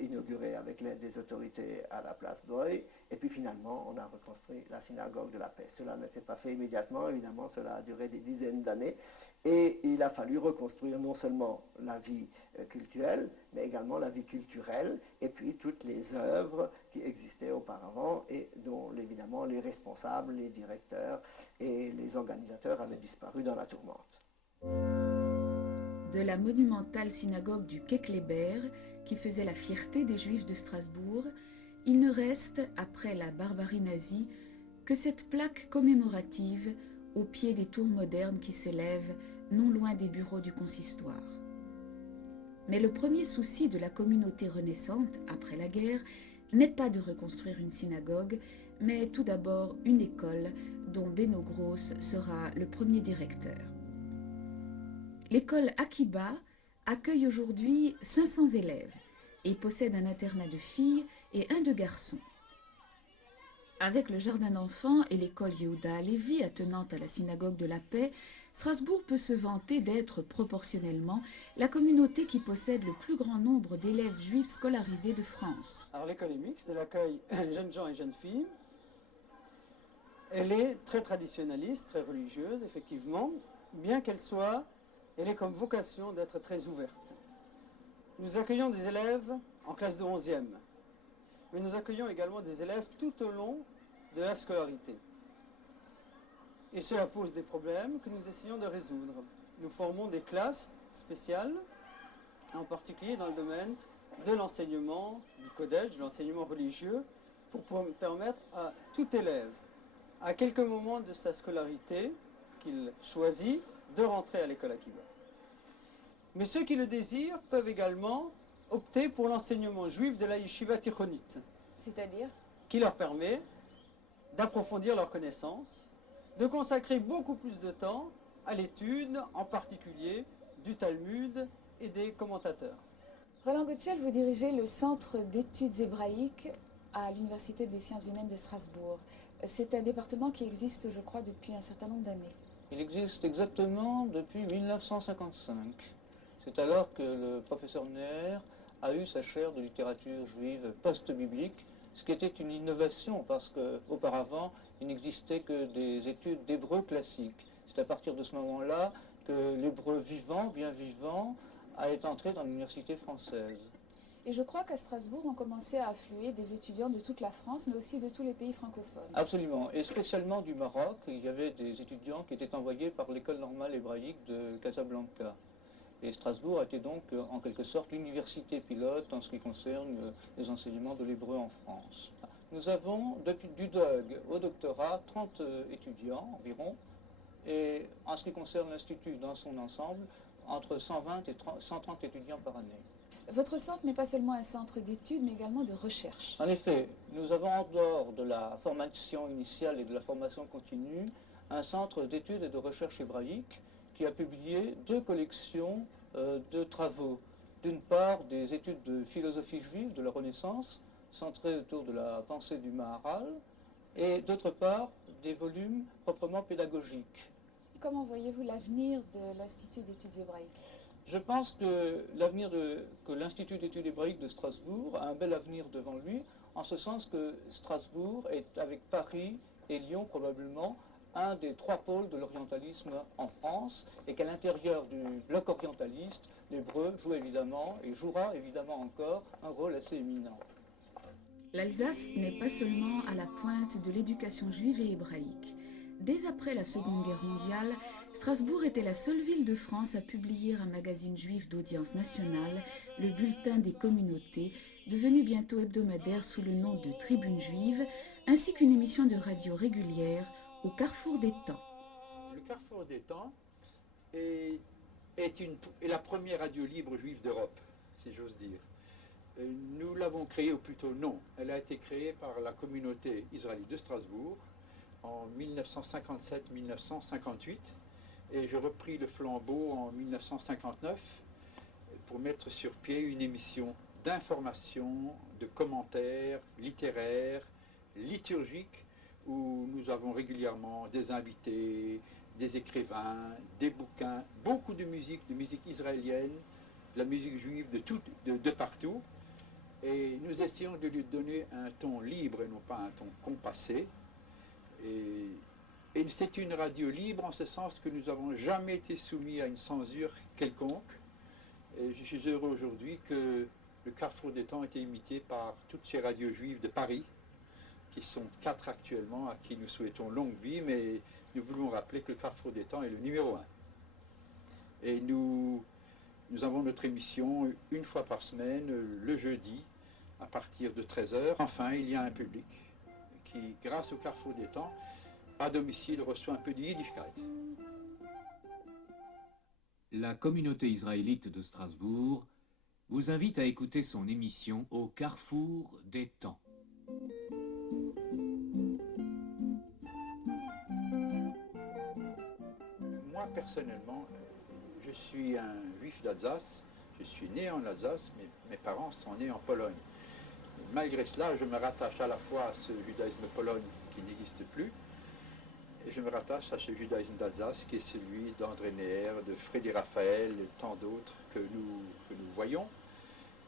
inaugurée avec l'aide des autorités à la place Breuil. Et puis finalement, on a reconstruit la synagogue de la paix. Cela ne s'est pas fait immédiatement, évidemment, cela a duré des dizaines d'années. Et il a fallu reconstruire non seulement la vie cultuelle, mais également la vie culturelle, et puis toutes les œuvres qui existaient auparavant et dont, évidemment, les responsables, les directeurs et les organisateurs avaient disparu dans la tourmente. De la monumentale synagogue du Quai-Kléber, qui faisait la fierté des Juifs de Strasbourg, il ne reste, après la barbarie nazie, que cette plaque commémorative au pied des tours modernes qui s'élèvent non loin des bureaux du consistoire. Mais le premier souci de la communauté renaissante, après la guerre, n'est pas de reconstruire une synagogue, mais tout d'abord une école dont Beno Gross sera le premier directeur. L'école Akiba accueille aujourd'hui 500 élèves et possède un internat de filles et un de garçons. Avec le jardin d'enfants et l'école Yehuda Halevi attenante à la synagogue de la paix, Strasbourg peut se vanter d'être proportionnellement la communauté qui possède le plus grand nombre d'élèves juifs scolarisés de France. Alors l'école est mixte, elle accueille jeunes gens et jeunes filles. Elle est très traditionnaliste, très religieuse, effectivement, bien elle ait comme vocation d'être très ouverte. Nous accueillons des élèves en classe de 11e, mais nous accueillons également des élèves tout au long de la scolarité. Et cela pose des problèmes que nous essayons de résoudre. Nous formons des classes spéciales, en particulier dans le domaine de l'enseignement du Kodesh, de l'enseignement religieux, pour permettre à tout élève, à quelques moments de sa scolarité qu'il choisit, de rentrer à l'école Akiba. Mais ceux qui le désirent peuvent également opter pour l'enseignement juif de la yeshiva tichonite. C'est-à-dire? Qui leur permet d'approfondir leurs connaissances, de consacrer beaucoup plus de temps à l'étude, en particulier du Talmud et des commentateurs. Roland Gottschall, vous dirigez le Centre d'études hébraïques à l'Université des sciences humaines de Strasbourg. C'est un département qui existe, je crois, depuis un certain nombre d'années. Il existe exactement depuis 1955. C'est alors que le professeur Neher a eu sa chaire de littérature juive post-biblique, ce qui était une innovation parce qu'auparavant, il n'existait que des études d'hébreu classique. C'est à partir de ce moment-là que l'hébreu vivant, bien vivant, est entré dans l'université française. Et je crois qu'à Strasbourg, on commençait à affluer des étudiants de toute la France, mais aussi de tous les pays francophones. Absolument, et spécialement du Maroc. Il y avait des étudiants qui étaient envoyés par l'école normale hébraïque de Casablanca. Et Strasbourg était donc en quelque sorte l'université pilote en ce qui concerne les enseignements de l'hébreu en France. Nous avons, depuis du DUG au doctorat, 30 étudiants environ, et en ce qui concerne l'Institut dans son ensemble, entre 120 et 130 étudiants par année. Votre centre n'est pas seulement un centre d'études, mais également de recherche. En effet, nous avons en dehors de la formation initiale et de la formation continue, un centre d'études et de recherche hébraïque qui a publié 2 collections de travaux. D'une part, des études de philosophie juive de la Renaissance, centrées autour de la pensée du Maharal, et d'autre part, des volumes proprement pédagogiques. Comment voyez-vous l'avenir de l'Institut d'études hébraïques ? Je pense que que l'Institut d'études hébraïques de Strasbourg a un bel avenir devant lui, en ce sens que Strasbourg est, avec Paris et Lyon probablement, un des 3 pôles de l'orientalisme en France, et qu'à l'intérieur du bloc orientaliste, l'hébreu joue évidemment, et jouera évidemment encore, un rôle assez éminent. L'Alsace n'est pas seulement à la pointe de l'éducation juive et hébraïque. Dès après la Seconde Guerre mondiale, Strasbourg était la seule ville de France à publier un magazine juif d'audience nationale, le Bulletin des communautés, devenu bientôt hebdomadaire sous le nom de Tribune juive, ainsi qu'une émission de radio régulière au Carrefour des Temps. Le Carrefour des Temps est la première radio libre juive d'Europe, si j'ose dire. Nous l'avons créée, ou plutôt non, elle a été créée par la communauté israélite de Strasbourg en 1957-1958, et je repris le flambeau en 1959 pour mettre sur pied une émission d'information, de commentaires littéraires, liturgiques, où nous avons régulièrement des invités, des écrivains, des bouquins, beaucoup de musique israélienne, de la musique juive de partout, et nous essayons de lui donner un ton libre et non pas un ton compassé. Et c'est une radio libre en ce sens que nous n'avons jamais été soumis à une censure quelconque. Et je suis heureux aujourd'hui que le Carrefour des Temps ait été imité par toutes ces radios juives de Paris, qui sont 4 actuellement, à qui nous souhaitons longue vie, mais nous voulons rappeler que le Carrefour des Temps est le numéro 1. Et nous avons notre émission une fois par semaine, le jeudi, à partir de 13h. Enfin, il y a un public qui, grâce au Carrefour des Temps, à domicile, reçoit un peu de Yiddishkeit. La communauté israélite de Strasbourg vous invite à écouter son émission au Carrefour des Temps. Moi, personnellement, je suis un juif d'Alsace. Je suis né en Alsace, mais mes parents sont nés en Pologne. Malgré cela, je me rattache à la fois à ce judaïsme Pologne qui n'existe plus, et je me rattache à ce judaïsme d'Alsace qui est celui d'André Neher, de Frédéric Raphaël et tant d'autres que nous voyons,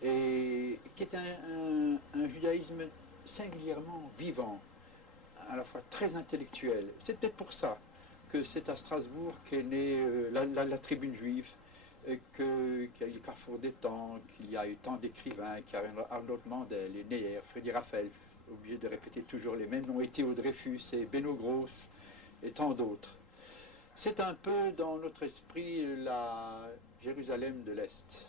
et qui est un judaïsme singulièrement vivant, à la fois très intellectuel. C'est peut-être pour ça que c'est à Strasbourg qu'est née la tribune juive, qu'il y a eu le Carrefour des Temps, qu'il y a eu tant d'écrivains, qu'il y a eu Arnaud Mandel, et Neher, Frédéric Raphaël, obligé de répéter toujours les mêmes noms, et Théo Dreyfus, et Beno Gross, et tant d'autres. C'est un peu dans notre esprit la Jérusalem de l'Est.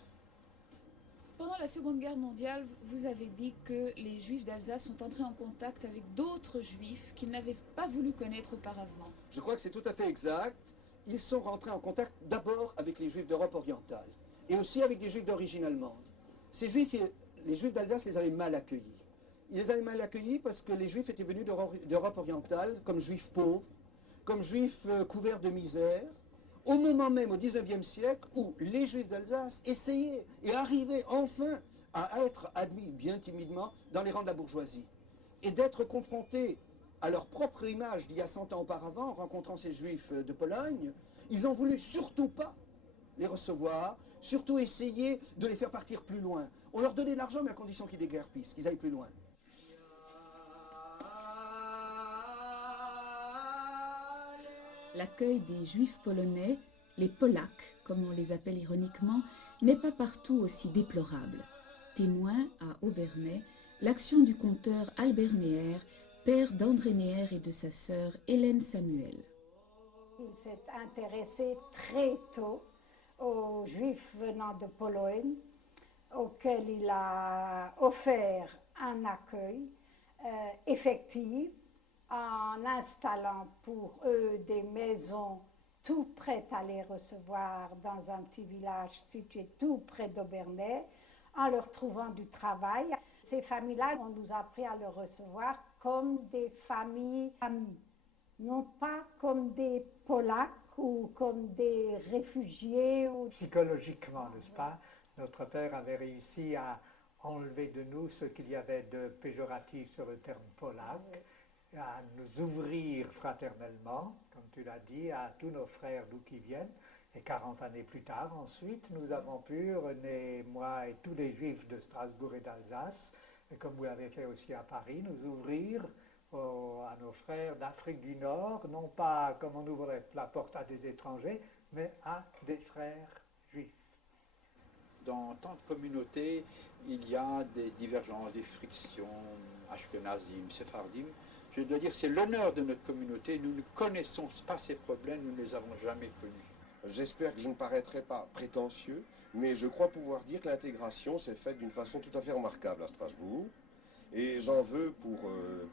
Pendant la Seconde Guerre mondiale, vous avez dit que les Juifs d'Alsace sont entrés en contact avec d'autres Juifs qu'ils n'avaient pas voulu connaître auparavant. Je crois que c'est tout à fait exact. Ils sont rentrés en contact d'abord avec les Juifs d'Europe orientale et aussi avec des Juifs d'origine allemande. Ces Juifs, les Juifs d'Alsace les avaient mal accueillis. Ils les avaient mal accueillis parce que les Juifs étaient venus d'Europe orientale comme Juifs pauvres, comme Juifs couverts de misère, au moment même, au XIXe siècle, où les Juifs d'Alsace essayaient et arrivaient enfin à être admis, bien timidement, dans les rangs de la bourgeoisie. Et d'être confrontés à leur propre image d'il y a 100 ans auparavant, en rencontrant ces Juifs de Pologne, ils ont voulu surtout pas les recevoir, surtout essayer de les faire partir plus loin. On leur donnait de l'argent, mais à condition qu'ils déguerpissent, qu'ils aillent plus loin. L'accueil des Juifs polonais, les Polacs, comme on les appelle ironiquement, n'est pas partout aussi déplorable. Témoin, à Obernai, l'action du conteur Albert Neher, père d'André Neher et de sa sœur Hélène Samuel. Il s'est intéressé très tôt aux Juifs venant de Pologne, auxquels il a offert un accueil effectif, en installant pour eux des maisons tout prêtes à les recevoir dans un petit village situé tout près d'Obernai, en leur trouvant du travail. Ces familles-là, on nous a appris à les recevoir comme des familles amies, non pas comme des Polacs ou comme des réfugiés. Psychologiquement, n'est-ce pas, notre père avait réussi à enlever de nous ce qu'il y avait de péjoratif sur le terme polac, à nous ouvrir fraternellement, comme tu l'as dit, à tous nos frères d'où qu'ils viennent. Et 40 années plus tard, ensuite, nous avons pu, René, moi et tous les Juifs de Strasbourg et d'Alsace, et comme vous l'avez fait aussi à Paris, nous ouvrir à nos frères d'Afrique du Nord, non pas comme on ouvrait la porte à des étrangers, mais à des frères juifs. Dans tant de communautés, il y a des divergences, des frictions, ashkenazim, sephardim. Je dois dire, c'est l'honneur de notre communauté. Nous ne connaissons pas ces problèmes, nous ne les avons jamais connus. J'espère que je ne paraîtrai pas prétentieux, mais je crois pouvoir dire que l'intégration s'est faite d'une façon tout à fait remarquable à Strasbourg. Et j'en veux pour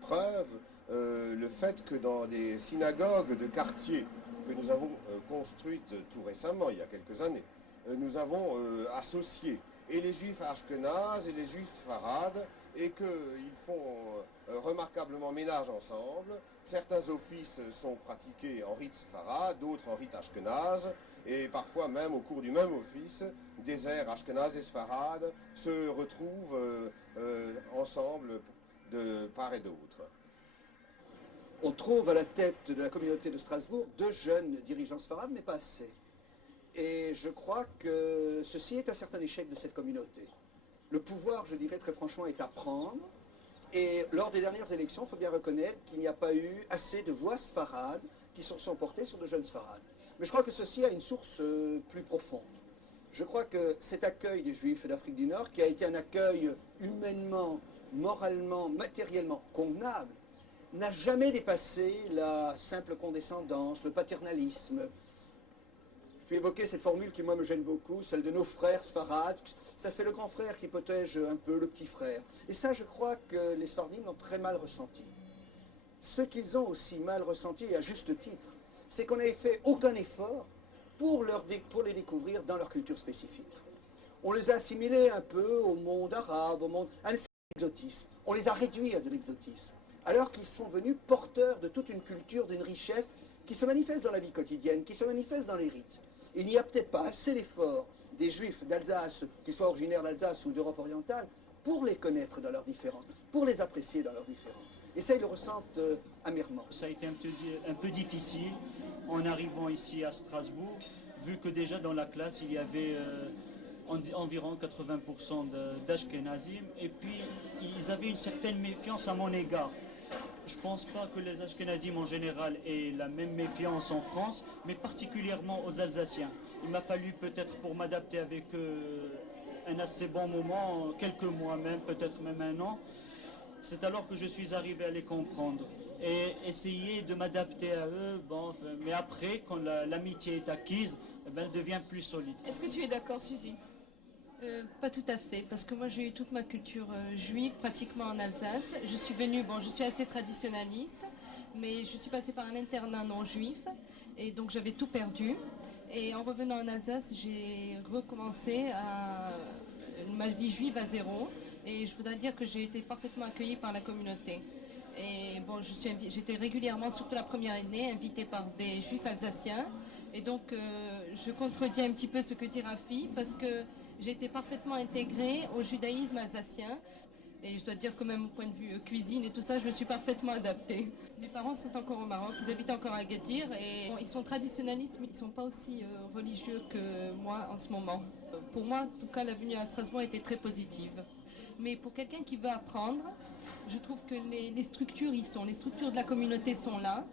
preuve le fait que dans des synagogues de quartier que nous avons construites tout récemment, il y a quelques années, nous avons associé et les juifs ashkénazes et les juifs sfarades, et qu'ils font remarquablement ménage ensemble. Certains offices sont pratiqués en rite sfarade, d'autres en rite ashkénaze, et parfois même au cours du même office, des airs ashkénazes et sfarades se retrouvent ensemble de part et d'autre. On trouve à la tête de la communauté de Strasbourg 2 jeunes dirigeants sfarades, mais pas assez. Et je crois que ceci est un certain échec de cette communauté. Le pouvoir, je dirais très franchement, est à prendre. Et lors des dernières élections, il faut bien reconnaître qu'il n'y a pas eu assez de voix sfarades qui se sont portées sur de jeunes sfarades. Mais je crois que ceci a une source plus profonde. Je crois que cet accueil des Juifs d'Afrique du Nord, qui a été un accueil humainement, moralement, matériellement convenable, n'a jamais dépassé la simple condescendance, le paternalisme. Je puis évoquer cette formule qui, moi, me gêne beaucoup, celle de nos frères sfarades. Ça fait le grand frère qui protège un peu le petit frère. Et ça, je crois que les Sfardim l'ont très mal ressenti. Ce qu'ils ont aussi mal ressenti, et à juste titre, c'est qu'on n'avait fait aucun effort pour les découvrir dans leur culture spécifique. On les a assimilés un peu au monde arabe, à l'exotisme. On les a réduits à de l'exotisme, alors qu'ils sont venus porteurs de toute une culture, d'une richesse qui se manifeste dans la vie quotidienne, qui se manifeste dans les rites. Il n'y a peut-être pas assez d'efforts des Juifs d'Alsace, qu'ils soient originaires d'Alsace ou d'Europe orientale, pour les connaître dans leurs différences, pour les apprécier dans leurs différences. Et ça, ils le ressentent amèrement. Ça a été un peu difficile en arrivant ici à Strasbourg, vu que déjà dans la classe, il y avait environ 80% d'Ashkenazim, et puis ils avaient une certaine méfiance à mon égard. Je ne pense pas que les Ashkenazim en général aient la même méfiance en France, mais particulièrement aux Alsaciens. Il m'a fallu peut-être pour m'adapter avec eux un assez bon moment, quelques mois même, peut-être même un an. C'est alors que je suis arrivé à les comprendre et essayer de m'adapter à eux. Bon, mais après, quand l'amitié est acquise, elle devient plus solide. Est-ce que tu es d'accord, Suzy ? Pas tout à fait, parce que moi j'ai eu toute ma culture juive pratiquement en Alsace. Je suis venue, je suis assez traditionnaliste, mais je suis passée par un internat non juif, et donc j'avais tout perdu. Et en revenant en Alsace, j'ai recommencé ma vie juive à zéro, et je voudrais dire que j'ai été parfaitement accueillie par la communauté. Et bon, j'étais régulièrement, surtout la première année, invitée par des juifs alsaciens. Et donc, je contredis un petit peu ce que dit Rafi, parce que j'ai été parfaitement intégrée au judaïsme alsacien. Et je dois dire que même au point de vue cuisine et tout ça, je me suis parfaitement adaptée. Mes parents sont encore au Maroc, ils habitent encore à Agadir et ils sont traditionnalistes, mais ils ne sont pas aussi religieux que moi en ce moment. Pour moi, en tout cas, la venue à Strasbourg était très positive. Mais pour quelqu'un qui veut apprendre, je trouve que les structures y sont, les structures de la communauté sont là.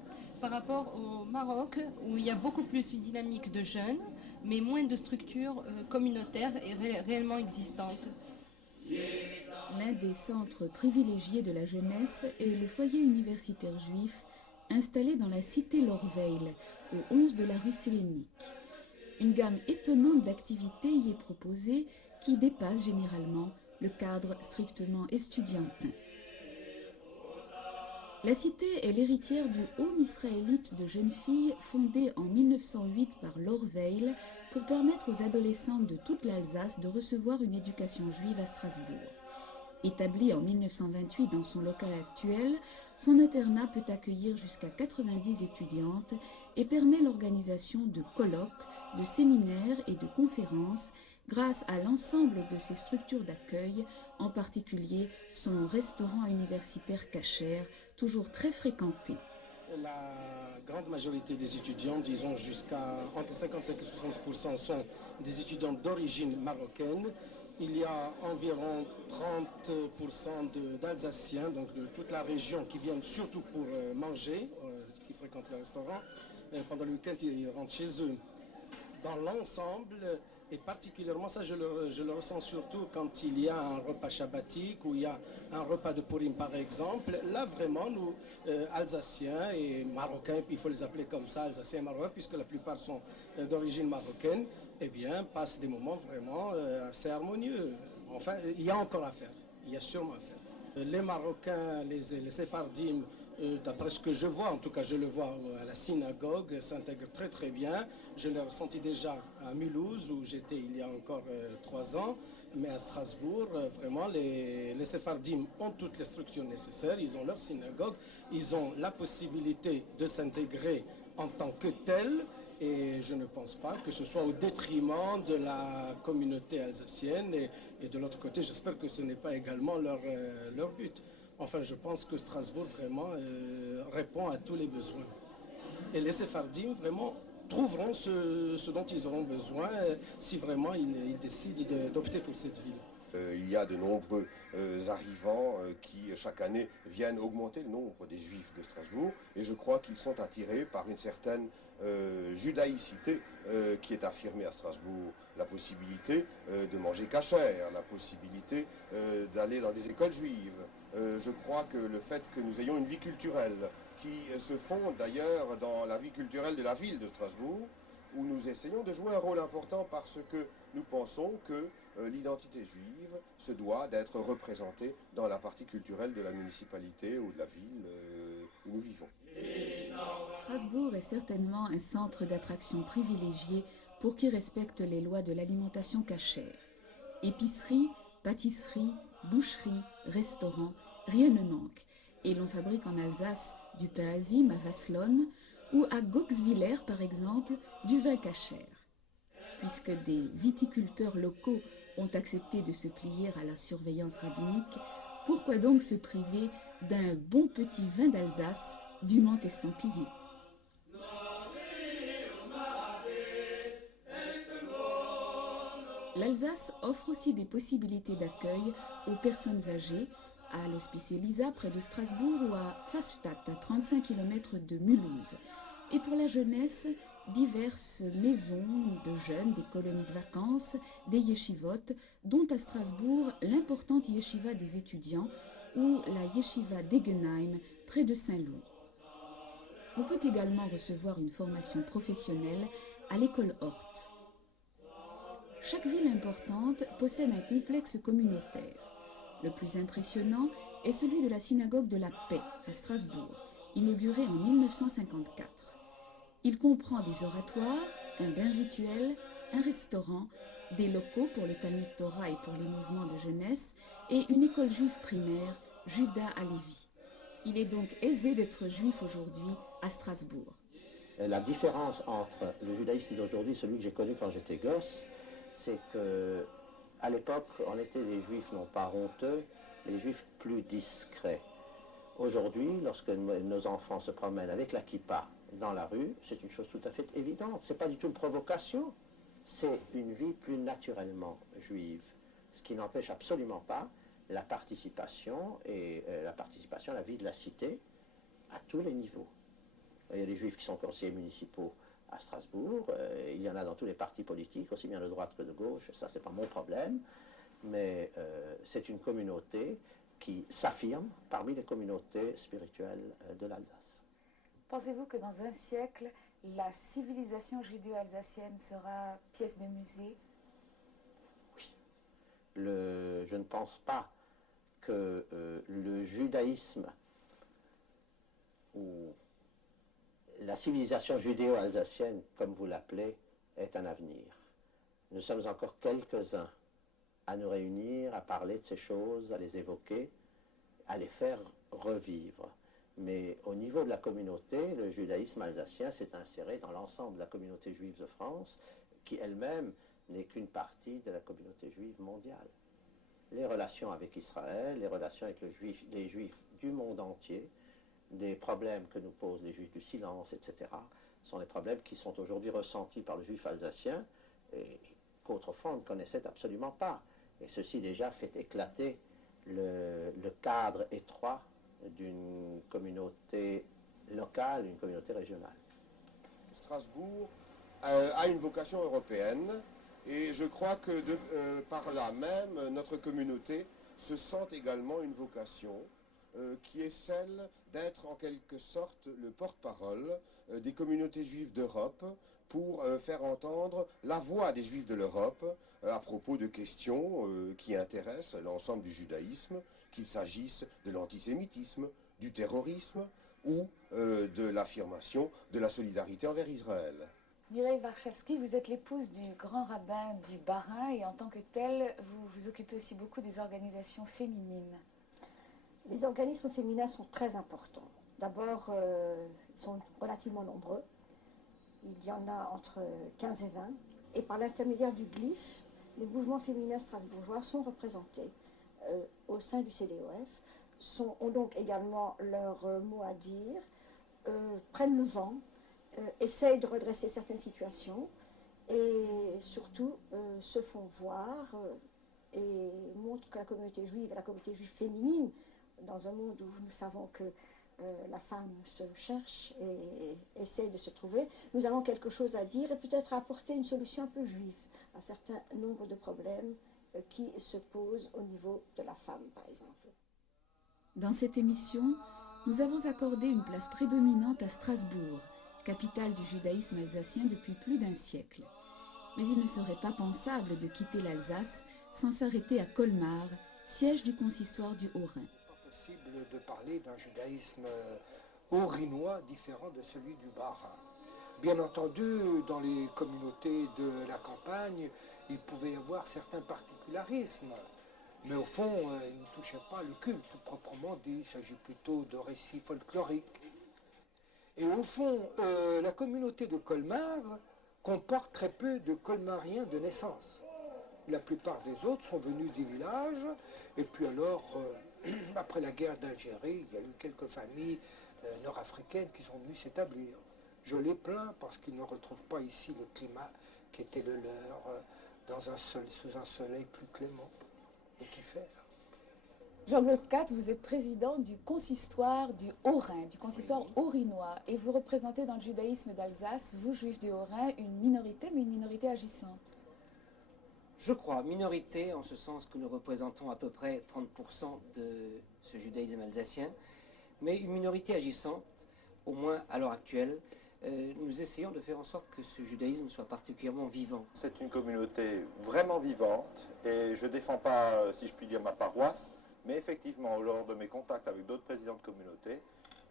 Par rapport au Maroc, où il y a beaucoup plus une dynamique de jeunes, mais moins de structures communautaires et réellement existantes. L'un des centres privilégiés de la jeunesse est le foyer universitaire juif installé dans la cité Lorveil, au 11 de la rue Sélénique. Une gamme étonnante d'activités y est proposée qui dépasse généralement le cadre strictement estudiantin. La cité est l'héritière du Home israélite de jeunes filles fondé en 1908 par Lorveil pour permettre aux adolescentes de toute l'Alsace de recevoir une éducation juive à Strasbourg. Établi en 1928 dans son local actuel, son internat peut accueillir jusqu'à 90 étudiantes et permet l'organisation de colloques, de séminaires et de conférences grâce à l'ensemble de ses structures d'accueil, en particulier son restaurant universitaire Kasher, toujours très fréquenté. La grande majorité des étudiants, disons jusqu'à entre 55 et 60%, sont des étudiants d'origine marocaine. Il y a environ 30% d'Alsaciens, donc de toute la région, qui viennent surtout pour manger, qui fréquentent le restaurant. Pendant le week-end, ils rentrent chez eux. Dans l'ensemble, et particulièrement ça, je le ressens surtout quand il y a un repas shabbatique ou il y a un repas de Purim par exemple. Là, vraiment, nous, Alsaciens et Marocains, puis il faut les appeler comme ça, Alsaciens et Marocains, puisque la plupart sont d'origine marocaine, eh bien, passent des moments vraiment assez harmonieux. Enfin, il y a encore à faire. Il y a sûrement à faire. Les Marocains, les Sephardim, d'après ce que je vois, en tout cas je le vois à la synagogue, s'intègrent très très bien. Je l'ai ressenti déjà à Mulhouse, où j'étais il y a encore 3 ans. Mais à Strasbourg, vraiment, les Sephardim ont toutes les structures nécessaires. Ils ont leur synagogue, ils ont la possibilité de s'intégrer en tant que tels. Et je ne pense pas que ce soit au détriment de la communauté alsacienne. Et de l'autre côté, j'espère que ce n'est pas également leur but. Enfin, je pense que Strasbourg vraiment répond à tous les besoins. Et les Sephardim vraiment trouveront ce dont ils auront besoin si vraiment ils décident d'opter pour cette ville. Il y a de nombreux arrivants qui, chaque année, viennent augmenter le nombre des Juifs de Strasbourg. Et je crois qu'ils sont attirés par une certaine judaïcité qui est affirmée à Strasbourg. La possibilité de manger kasher, la possibilité d'aller dans des écoles juives. Je crois que le fait que nous ayons une vie culturelle qui se fonde d'ailleurs dans la vie culturelle de la ville de Strasbourg, où nous essayons de jouer un rôle important parce que nous pensons que l'identité juive se doit d'être représentée dans la partie culturelle de la municipalité ou de la ville où nous vivons. Strasbourg est certainement un centre d'attraction privilégié pour qui respecte les lois de l'alimentation cachère. Épicerie, pâtisserie, boucherie, restaurant, rien ne manque. Et l'on fabrique en Alsace du pain azim à Vasselonne ou à Goxwiller par exemple du vin cachère. Puisque des viticulteurs locaux ont accepté de se plier à la surveillance rabbinique, pourquoi donc se priver d'un bon petit vin d'Alsace dûment estampillé? L'Alsace offre aussi des possibilités d'accueil aux personnes âgées, à l'Hospice Elisa près de Strasbourg ou à Faststadt à 35 km de Mulhouse. Et pour la jeunesse, diverses maisons de jeunes, des colonies de vacances, des yeshivot, dont à Strasbourg l'importante yeshiva des étudiants ou la yeshiva d'Egenheim près de Saint-Louis. On peut également recevoir une formation professionnelle à l'école Hort. Chaque ville importante possède un complexe communautaire. Le plus impressionnant est celui de la synagogue de la Paix à Strasbourg, inaugurée en 1954. Il comprend des oratoires, un bain rituel, un restaurant, des locaux pour le Talmud Torah et pour les mouvements de jeunesse et une école juive primaire, Judas Halevi. Il est donc aisé d'être juif aujourd'hui à Strasbourg. La différence entre le judaïsme d'aujourd'hui et celui que j'ai connu quand j'étais gosse, c'est que à l'époque, on était des juifs non pas honteux, mais des juifs plus discrets. Aujourd'hui, lorsque nos enfants se promènent avec la kippa dans la rue, c'est une chose tout à fait évidente. Ce n'est pas du tout une provocation, c'est une vie plus naturellement juive. Ce qui n'empêche absolument pas la participation à la vie de la cité à tous les niveaux. Il y a des juifs qui sont conseillers municipaux à Strasbourg, il y en a dans tous les partis politiques, aussi bien de droite que de gauche, ça c'est pas mon problème, mais c'est une communauté qui s'affirme parmi les communautés spirituelles de l'Alsace. Pensez-vous que dans un siècle, la civilisation judéo-alsacienne sera pièce de musée? Je ne pense pas que le judaïsme ou la civilisation judéo-alsacienne, comme vous l'appelez, ait un avenir. Nous sommes encore quelques-uns à nous réunir, à parler de ces choses, à les évoquer, à les faire revivre. Mais au niveau de la communauté, le judaïsme alsacien s'est inséré dans l'ensemble de la communauté juive de France, qui elle-même n'est qu'une partie de la communauté juive mondiale. Les relations avec Israël, les relations avec les juifs du monde entier, des problèmes que nous posent les juifs du silence, etc., sont des problèmes qui sont aujourd'hui ressentis par le juif alsacien et qu'autrefois on ne connaissait absolument pas. Et ceci déjà fait éclater le cadre étroit d'une communauté locale, une communauté régionale. Strasbourg a une vocation européenne et je crois que par là même, notre communauté se sent également une vocation qui est celle d'être en quelque sorte le porte-parole des communautés juives d'Europe pour faire entendre la voix des juifs de l'Europe à propos de questions qui intéressent l'ensemble du judaïsme, qu'il s'agisse de l'antisémitisme, du terrorisme ou de l'affirmation de la solidarité envers Israël. Mireille Warszawski, vous êtes l'épouse du grand rabbin du Bas-Rhin et en tant que telle, vous vous occupez aussi beaucoup des organisations féminines. Les organismes féminins sont très importants. D'abord, ils sont relativement nombreux. Il y en a entre 15 et 20. Et par l'intermédiaire du GLIF, les mouvements féminins strasbourgeois sont représentés au sein du CDOF, ont donc également leur mot à dire, prennent le vent, essayent de redresser certaines situations et surtout se font voir et montrent que la communauté juive et la communauté juive féminine, dans un monde où nous savons que la femme se cherche et essaie de se trouver, nous avons quelque chose à dire et peut-être à apporter une solution un peu juive à un certain nombre de problèmes qui se posent au niveau de la femme, par exemple. Dans cette émission, nous avons accordé une place prédominante à Strasbourg, capitale du judaïsme alsacien depuis plus d'un siècle. Mais il ne serait pas pensable de quitter l'Alsace sans s'arrêter à Colmar, siège du consistoire du Haut-Rhin. Possible de parler d'un judaïsme haut-rhinois différent de celui du Bas-Rhin. Bien entendu, dans les communautés de la campagne, il pouvait y avoir certains particularismes, mais au fond, ils ne touchaient pas le culte proprement dit, il s'agit plutôt de récits folkloriques. Et au fond, la communauté de Colmar comporte très peu de colmariens de naissance. La plupart des autres sont venus des villages, et puis alors, après la guerre d'Algérie, il y a eu quelques familles nord-africaines qui sont venues s'établir. Je les plains parce qu'ils ne retrouvent pas ici le climat qui était le leur, sous un soleil plus clément. Et qui faire? Jean-Claude Catte, vous êtes président du consistoire du Haut-Rhin, du consistoire haut-rhinois, et vous représentez dans le judaïsme d'Alsace, vous juifs du Haut-Rhin, une minorité, mais une minorité agissante. Je crois, minorité, en ce sens que nous représentons à peu près 30% de ce judaïsme alsacien, mais une minorité agissante, au moins à l'heure actuelle. Nous essayons de faire en sorte que ce judaïsme soit particulièrement vivant. C'est une communauté vraiment vivante, et je ne défends pas, si je puis dire, ma paroisse, mais effectivement, lors de mes contacts avec d'autres présidents de communautés,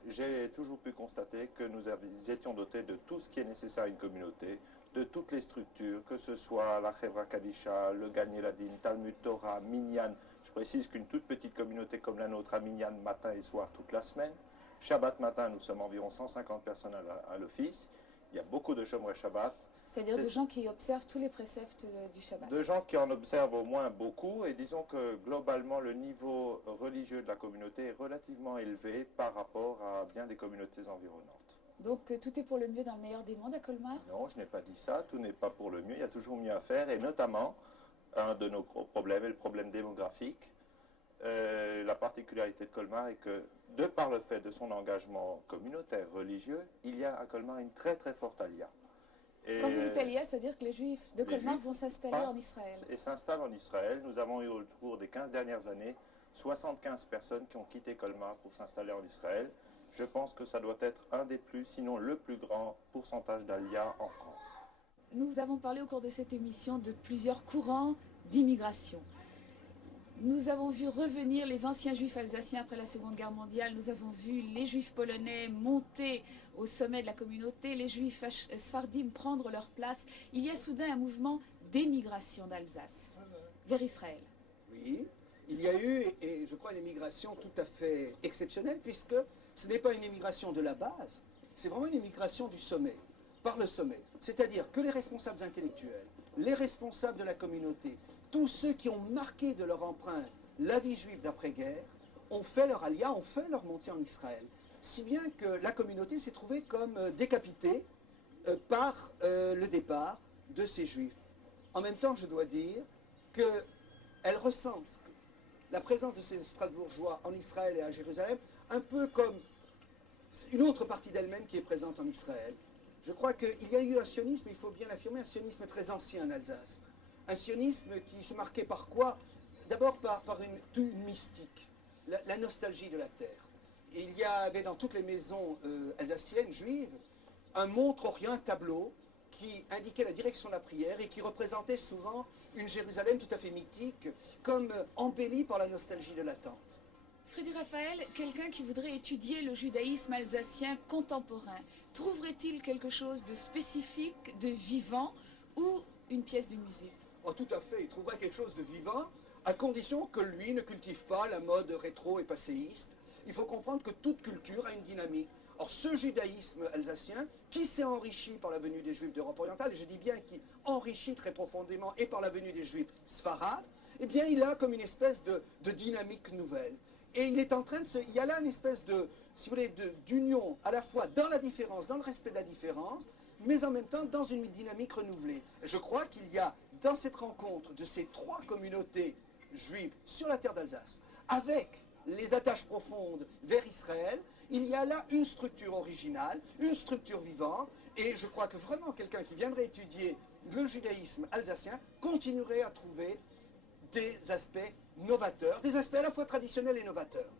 j'ai toujours pu constater que nous étions dotés de tout ce qui est nécessaire à une communauté, de toutes les structures, que ce soit la Chevra Kadisha, le Gan Eladim, Talmud Torah, Minyan. Je précise qu'une toute petite communauté comme la nôtre a Minyan matin et soir toute la semaine. Shabbat matin, nous sommes environ 150 personnes à l'office. Il y a beaucoup de Shomrei Shabbat. C'est-à-dire de gens qui observent tous les préceptes du Shabbat. De gens qui en observent au moins beaucoup, et disons que globalement le niveau religieux de la communauté est relativement élevé par rapport à bien des communautés environnantes. Donc tout est pour le mieux dans le meilleur des mondes à Colmar? Non, je n'ai pas dit ça, tout n'est pas pour le mieux, il y a toujours mieux à faire, et notamment, un de nos gros problèmes est le problème démographique. La particularité de Colmar est que, de par le fait de son engagement communautaire, religieux, il y a à Colmar une très très forte alia. Et Quand vous dites alia, c'est-à-dire que les Juifs de Colmar vont s'installer en Israël. Et s'installent en Israël. Nous avons eu au cours des 15 dernières années 75 personnes qui ont quitté Colmar pour s'installer en Israël. Je pense que ça doit être un des plus, sinon le plus grand pourcentage d'Alia en France. Nous avons parlé au cours de cette émission de plusieurs courants d'immigration. Nous avons vu revenir les anciens juifs alsaciens après la Seconde Guerre mondiale. Nous avons vu les juifs polonais monter au sommet de la communauté, les juifs sfardim prendre leur place. Il y a soudain un mouvement d'émigration d'Alsace vers Israël. Oui, il y a eu, et je crois, une émigration tout à fait exceptionnelle, puisque ce n'est pas une émigration de la base, c'est vraiment une émigration du sommet, par le sommet. C'est-à-dire que les responsables intellectuels, les responsables de la communauté, tous ceux qui ont marqué de leur empreinte la vie juive d'après-guerre, ont fait leur alia, ont fait leur montée en Israël. Si bien que la communauté s'est trouvée comme décapitée par le départ de ces juifs. En même temps, je dois dire qu'elle ressent la présence de ces Strasbourgeois en Israël et à Jérusalem, un peu comme une autre partie d'elle-même qui est présente en Israël. Je crois qu'il y a eu un sionisme, il faut bien l'affirmer, un sionisme très ancien en Alsace. Un sionisme qui se marquait par quoi? D'abord par une mystique, la nostalgie de la terre. Et il y avait dans toutes les maisons alsaciennes, juives, un montre-orient, un tableau qui indiquait la direction de la prière et qui représentait souvent une Jérusalem tout à fait mythique, comme embellie par la nostalgie de l'attente. Frédéric Raphaël, quelqu'un qui voudrait étudier le judaïsme alsacien contemporain, trouverait-il quelque chose de spécifique, de vivant, ou une pièce de musée? Oh, tout à fait, il trouverait quelque chose de vivant, à condition que lui ne cultive pas la mode rétro et passéiste. Il faut comprendre que toute culture a une dynamique. Or, ce judaïsme alsacien, qui s'est enrichi par la venue des Juifs d'Europe orientale, et je dis bien qui enrichit très profondément et par la venue des Juifs sfarades, eh bien, il a comme une espèce de dynamique nouvelle. Et il est en train de il y a là une espèce de, si vous voulez, d'union à la fois dans la différence, dans le respect de la différence, mais en même temps dans une dynamique renouvelée. Je crois qu'il y a dans cette rencontre de ces trois communautés juives sur la terre d'Alsace, avec les attaches profondes vers Israël, il y a là une structure originale, une structure vivante, et je crois que vraiment quelqu'un qui viendrait étudier le judaïsme alsacien continuerait à trouver des aspects novateurs, des aspects à la fois traditionnels et novateurs.